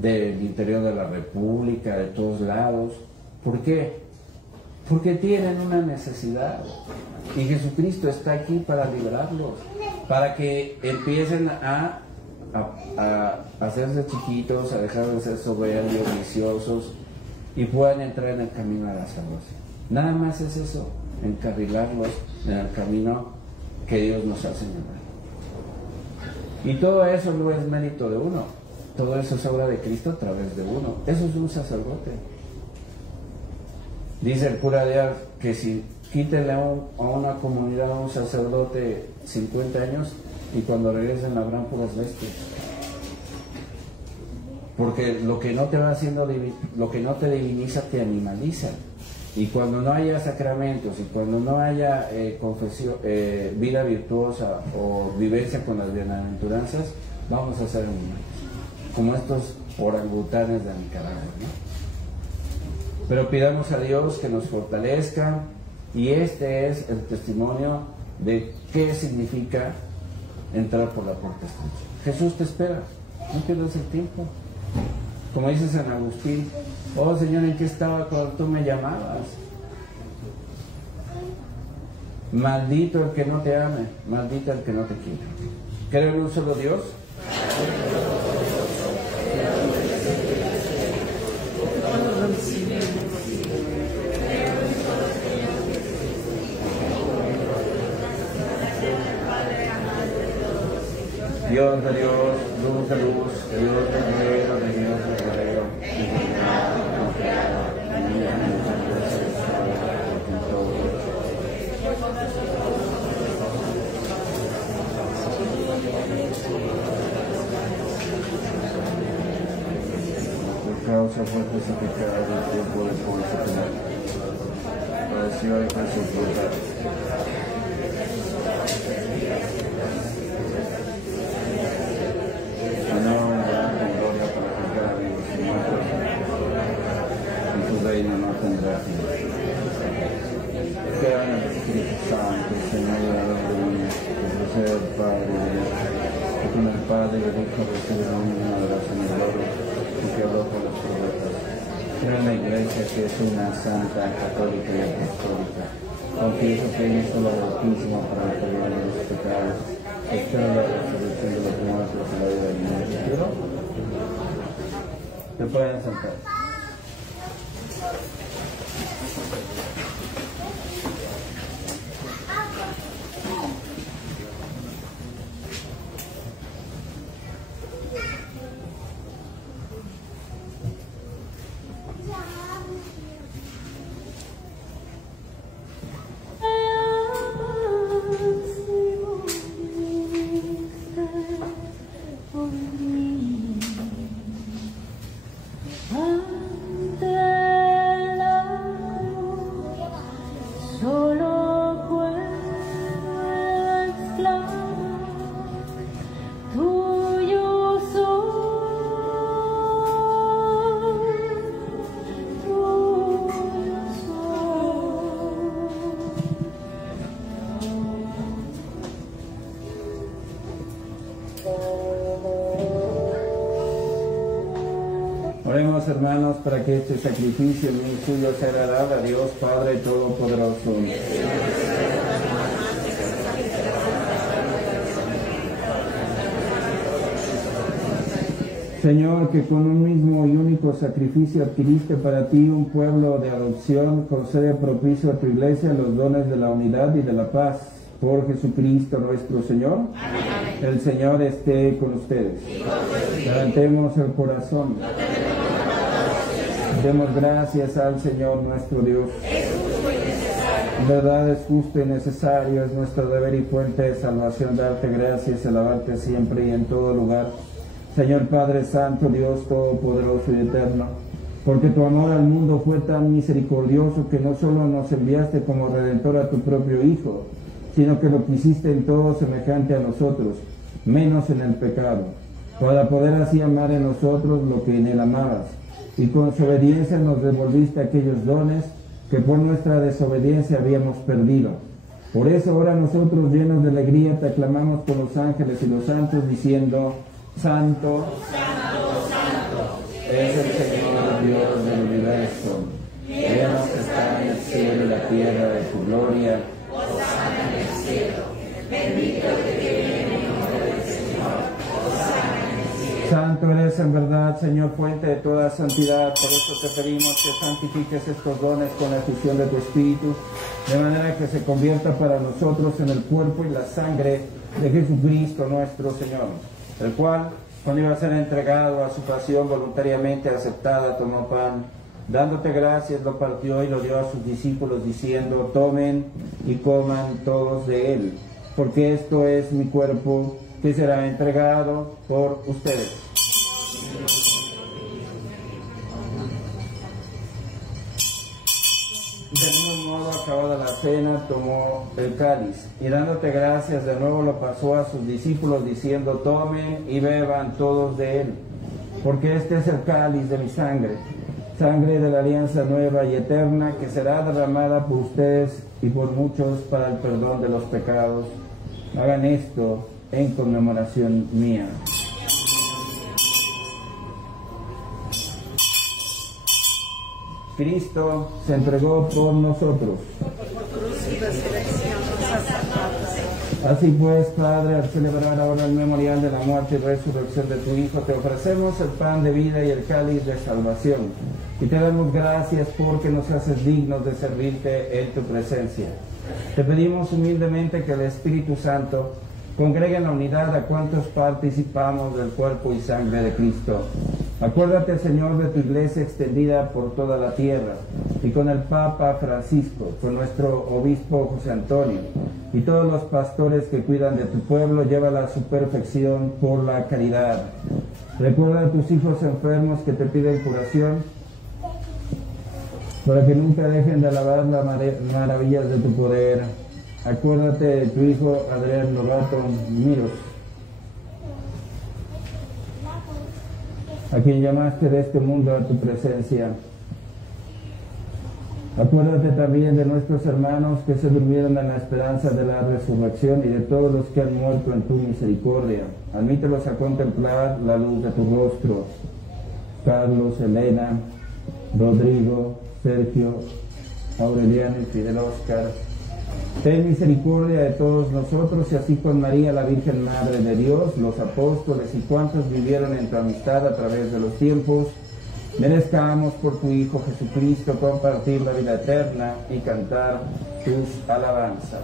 del interior de la República, de todos lados. ¿Por qué? Porque tienen una necesidad y Jesucristo está aquí para liberarlos, para que empiecen a hacerse chiquitos, a dejar de ser soberbios, viciosos y puedan entrar en el camino de la salvación. Nada más es eso, encarrilarlos en el camino que Dios nos ha señalado. Y todo eso no es mérito de uno, todo eso es obra de Cristo a través de uno. Eso es un sacerdote. Dice el cura de Ars que si quítenle a una comunidad, a un sacerdote 50 años y cuando regresen habrán puras bestias. Porque lo que no te va haciendo, lo que no te diviniza te animaliza. Y cuando no haya sacramentos y cuando no haya confesión, vida virtuosa o vivencia con las bienaventuranzas, vamos a ser animales, como estos orangutanes de Nicaragua, ¿no? Pero pidamos a Dios que nos fortalezca, y este es el testimonio de qué significa entrar por la puerta estrecha. Jesús te espera, no pierdas el tiempo. Como dice San Agustín, oh Señor, ¿en qué estaba cuando tú me llamabas? Maldito el que no te ame, maldito el que no te quiera. ¿Creo en un solo Dios? Dios de Dios, luz de luz, Dios verdadero, de Dios verdadero. Por causa fuertes y pecados del tiempo de Ponce padeció y fue sepultado. No tendrá fin. Que haga el Espíritu Santo, Señor de la Gloria, que procede del Padre y Dios, que con el Padre y el Hijo recibe la única adoración y gloria, y que habló con los profetas. Creo en la Iglesia, que es una santa, católica y apostólica. Confieso que hay un solo bautismo para el perdón de los pecados. Espero la resurrección de los muertos y la vida del mundo. ¿Se pueden sentar? Oremos, hermanos, para que este sacrificio mío y suyo sea agradable a Dios Padre Todopoderoso. Señor, que con un mismo y único sacrificio adquiriste para ti un pueblo de adopción, concede propicio a tu Iglesia los dones de la unidad y de la paz. Por Jesucristo nuestro Señor. Amén. El Señor esté con ustedes. Levantemos el corazón. Demos gracias al Señor nuestro Dios. En verdad es justo y necesario, es nuestro deber y fuente de salvación darte gracias, alabarte siempre y en todo lugar. Señor Padre Santo, Dios Todopoderoso y Eterno, porque tu amor al mundo fue tan misericordioso que no solo nos enviaste como Redentor a tu propio Hijo, sino que lo quisiste en todo semejante a nosotros, menos en el pecado, para poder así amar en nosotros lo que en él amabas. Y con su obediencia nos devolviste aquellos dones que por nuestra desobediencia habíamos perdido. Por eso ahora nosotros, llenos de alegría, te aclamamos con los ángeles y los santos, diciendo: Santo, Santo, Santo, es el Señor Dios del universo. Él nos está en el cielo y la tierra de tu gloria. Hosana en el cielo. Bendito el que viene en nombre del Señor. Hosana en el cielo. Santo eres en verdad, Señor, fuente de toda santidad. Por eso te pedimos que santifiques estos dones con la efusión de tu Espíritu, de manera que se convierta para nosotros en el cuerpo y la sangre de Jesucristo nuestro Señor, el cual, cuando iba a ser entregado a su pasión voluntariamente aceptada, tomó pan, dándote gracias, lo partió y lo dio a sus discípulos, diciendo: tomen y coman todos de él, porque esto es mi cuerpo, que será entregado por ustedes. Del mismo modo, acabada la cena, tomó el cáliz y dándote gracias de nuevo lo pasó a sus discípulos, diciendo: tomen y beban todos de él, porque este es el cáliz de mi sangre, sangre de la alianza nueva y eterna, que será derramada por ustedes y por muchos para el perdón de los pecados. Hagan esto en conmemoración mía. Cristo se entregó por nosotros. Así pues, Padre, al celebrar ahora el memorial de la muerte y resurrección de tu Hijo, te ofrecemos el pan de vida y el cáliz de salvación. Y te damos gracias porque nos haces dignos de servirte en tu presencia. Te pedimos humildemente que el Espíritu Santo congregue en la unidad a cuantos participamos del cuerpo y sangre de Cristo. Acuérdate, Señor, de tu iglesia extendida por toda la tierra, y con el Papa Francisco, con nuestro obispo José Antonio, y todos los pastores que cuidan de tu pueblo, llévala a su perfección por la caridad. Recuerda a tus hijos enfermos que te piden curación, para que nunca dejen de alabar las maravillas de tu poder. Acuérdate de tu hijo Adrián Lobato Miros, a quien llamaste de este mundo a tu presencia. Acuérdate también de nuestros hermanos que se durmieron en la esperanza de la resurrección y de todos los que han muerto en tu misericordia. Admítelos a contemplar la luz de tu rostro. Carlos, Elena, Rodrigo, Sergio, Aureliano y Fidel Oscar. Ten misericordia de todos nosotros, y así con María, la Virgen Madre de Dios, los apóstoles y cuantos vivieron en tu amistad a través de los tiempos, merezcamos por tu Hijo Jesucristo compartir la vida eterna y cantar tus alabanzas.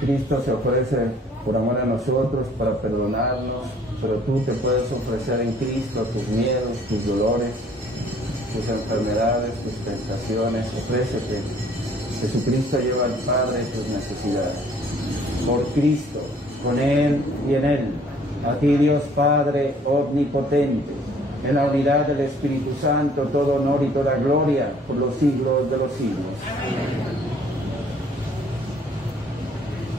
Cristo se ofrece por amor a nosotros para perdonarnos, pero tú te puedes ofrecer en Cristo tus miedos, tus dolores, tus enfermedades, tus tentaciones. Ofrécete. Jesucristo lleva al Padre tus necesidades. Por Cristo, con Él y en Él, a ti Dios Padre omnipotente, en la unidad del Espíritu Santo, todo honor y toda gloria por los siglos de los siglos.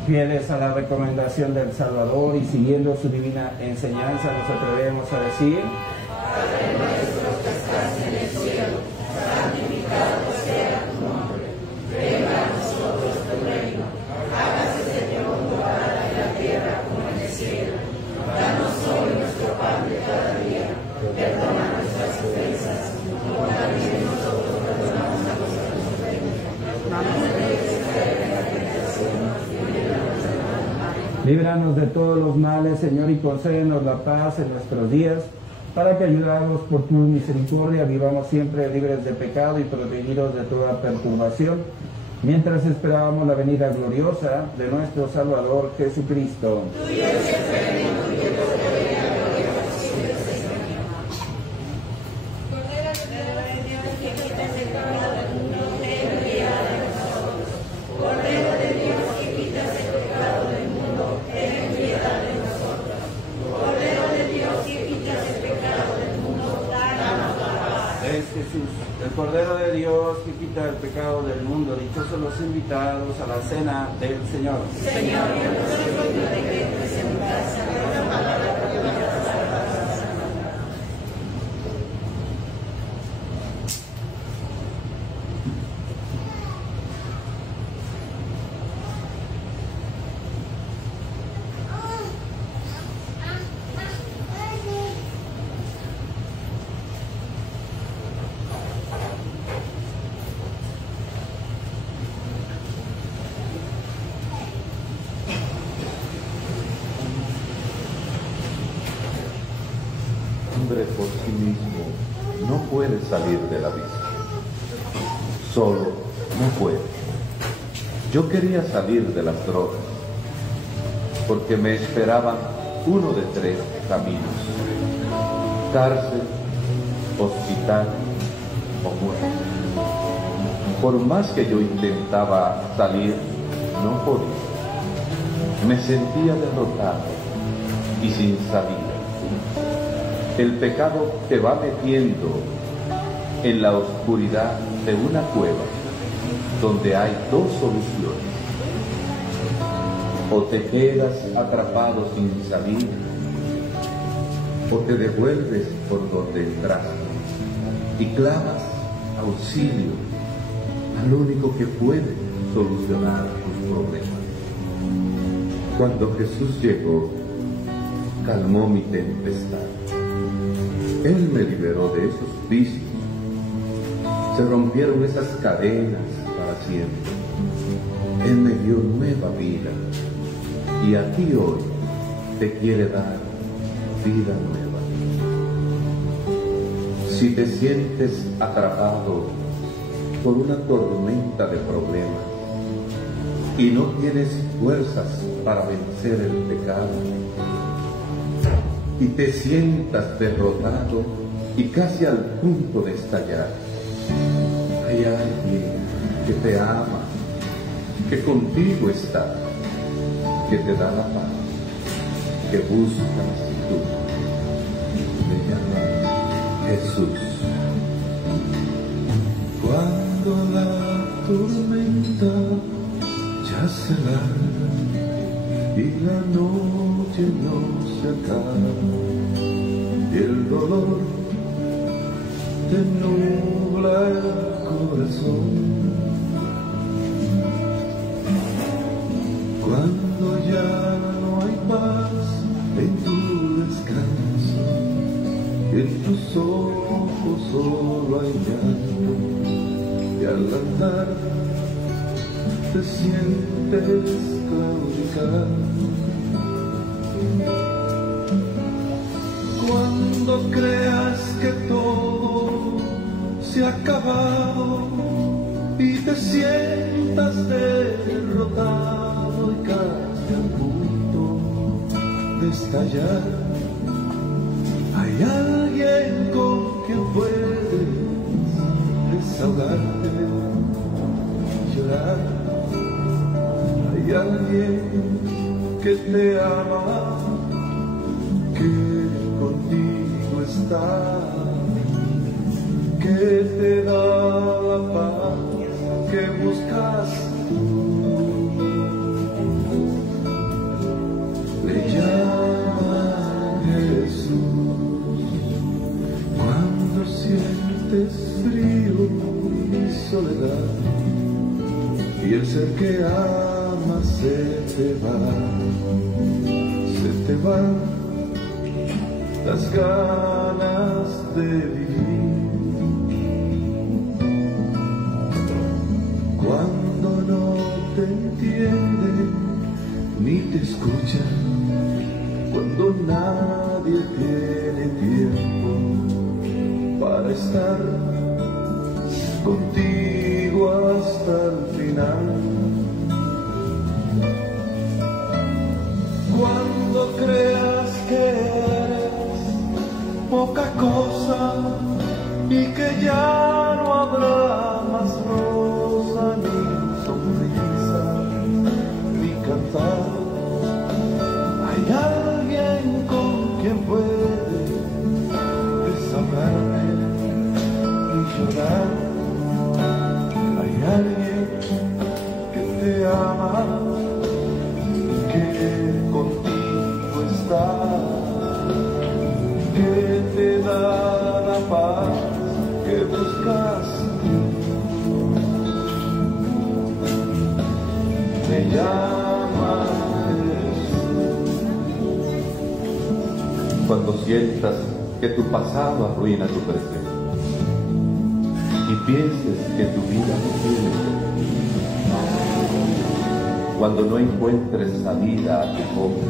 Fieles a la recomendación del Salvador y siguiendo su divina enseñanza, nos atrevemos a decir: Padre nuestro que estás en el cielo, santificado sea tu nombre. Venga a nosotros tu reino. Hágase, Señor, tu voluntad en la tierra como en el cielo. Danos hoy nuestro pan de cada día. Perdona nuestras ofensas, como también nosotros perdonamos a los que nos ofenden. No nos dejes caer en la tentación, y líbranos del mal. Líbranos de todos los males, Señor, y concédenos la paz en nuestros días, para que, ayudados por tu misericordia, vivamos siempre libres de pecado y protegidos de toda perturbación, mientras esperábamos la venida gloriosa de nuestro Salvador Jesucristo. Tuyo es el reino, tuyo es el poder y la gloria por siempre, Señor. Cordero de Dios, que quitas el pecado del mundo, ten piedad de nosotros. Cordero de Dios, que quitas el pecado del mundo, ten piedad de nosotros. Cordero de Dios, que quitas el pecado del mundo, danos la paz. Es Jesús, el Cordero de Dios que quita el pecado del mundo. Dichosos los invitados a la cena del Señor. Señor, yo no soy digno de que entres en mi casa, pero una palabra que me salvarás. hombre por sí mismo no puede salir de la vista. Solo no puede. Yo quería salir de las drogas, porque me esperaban uno de 3 caminos: cárcel, hospital o muerte. Por más que yo intentaba salir, no podía. Me sentía derrotado y sin salida. El pecado te va metiendo en la oscuridad de una cueva donde hay 2 soluciones: o te quedas atrapado sin salir, o te devuelves por donde entraste y clamas auxilio al único que puede solucionar tus problemas. Cuando Jesús llegó, calmó mi tempestad. Él me liberó de esos vicios. Se rompieron esas cadenas para siempre. Él me dio nueva vida. Y a ti hoy te quiere dar vida nueva. Si te sientes atrapado por una tormenta de problemas y no tienes fuerzas para vencer el pecado, y te sientas derrotado y casi al punto de estallar, hay alguien que te ama, que contigo está, que te da la paz, que buscas tú. Me llama Jesús. Cuando la tormenta ya se larga y la noche no se acaba y el dolor te nubla el corazón, cuando ya no hay paz en tu descanso y en tus ojos solo hay llanto, y al andar te sientes claudicar, cuando creas que todo se ha acabado y te sientas derrotado y casi a punto de estallar, hay alguien con quien puedes desahogarte y llorar, hay alguien que te ama, que contigo está, que te da la paz que buscas tú. Le llama Jesús cuando sientes frío y soledad y el ser que amas se te va las ganas de vivir. Cuando no te entienden ni te escuchan, cuando nadie tiene tiempo para estar contigo hasta el final, cuando creas que eres poca cosa y que ya no habrá más rosa ni sonrisa ni cantar, hay alguien con quien puedes desahogarte y llorar, hay alguien que te ama, que contigo está, que te da la paz que buscas. Me llama Jesús. Cuando sientas que tu pasado arruina tu presente y pienses que tu vida no tiene sentido, cuando no encuentres salida a tu joven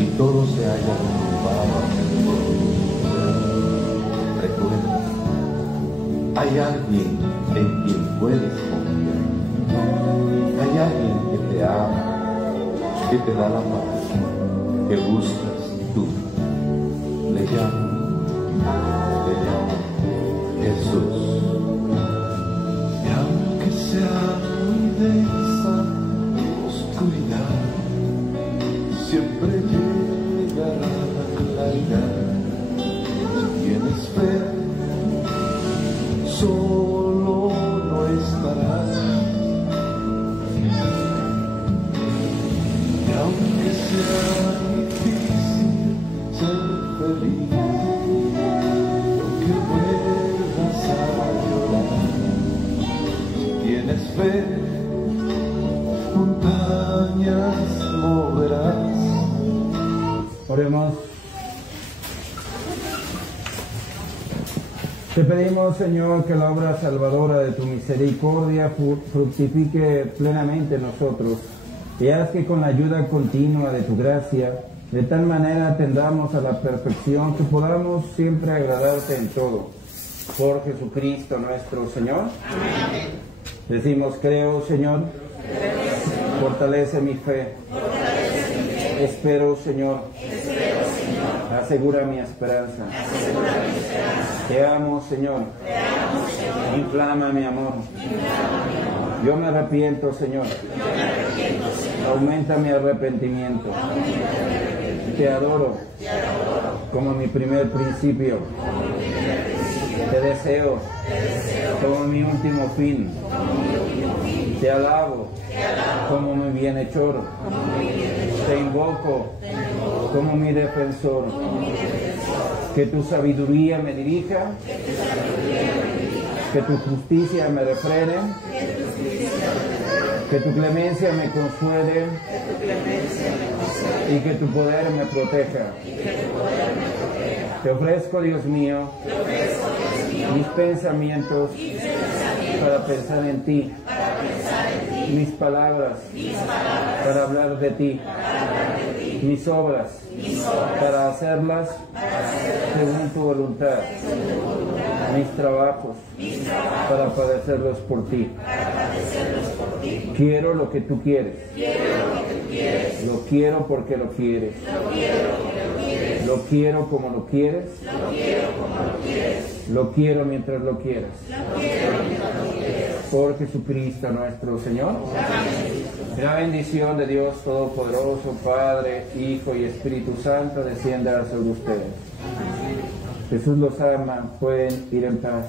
y todo se haya derrumbado alrededor. Recuerda, hay alguien en quien puedes confiar. Hay alguien que te ama, que te da la paz, que buscas tú. Le llamo Jesús. Y aunque sea muy densa oscuridad, siempre llegará la claridad. Si tienes fe, solo no estarás. Y aunque sea difícil ser feliz, aunque vuelvas a llorar, si tienes fe, montañas moverás. Oremos. Te pedimos, Señor, que la obra salvadora de tu misericordia fructifique plenamente en nosotros, y haz que con la ayuda continua de tu gracia, de tal manera tendamos a la perfección que podamos siempre agradarte en todo. Por Jesucristo nuestro Señor. Amén. Decimos, creo, Señor. Fortalece mi fe. Espero, Señor. Asegura mi esperanza. Te amo, Señor. Inflama mi amor. Yo me arrepiento, Señor. Aumenta mi arrepentimiento. Te adoro como mi primer principio. Te deseo como mi último fin. Te alabo como mi bienhechor. Te invoco como mi defensor. Que tu sabiduría me dirija, que tu justicia me refrene, que tu clemencia me consuele y que tu poder me proteja. Te ofrezco, Dios mío, mis pensamientos para pensar en ti, mis palabras para hablar de ti, mis obras para hacerlas según tu voluntad, mis trabajos para padecerlos por ti. Quiero lo que tú quieres. Lo quiero porque lo quieres. Lo quiero como lo quieres. Lo quiero mientras lo quieras. Por Jesucristo nuestro Señor. La bendición de Dios Todopoderoso, Padre, Hijo y Espíritu Santo, descienda sobre ustedes. Jesús los ama, pueden ir en paz.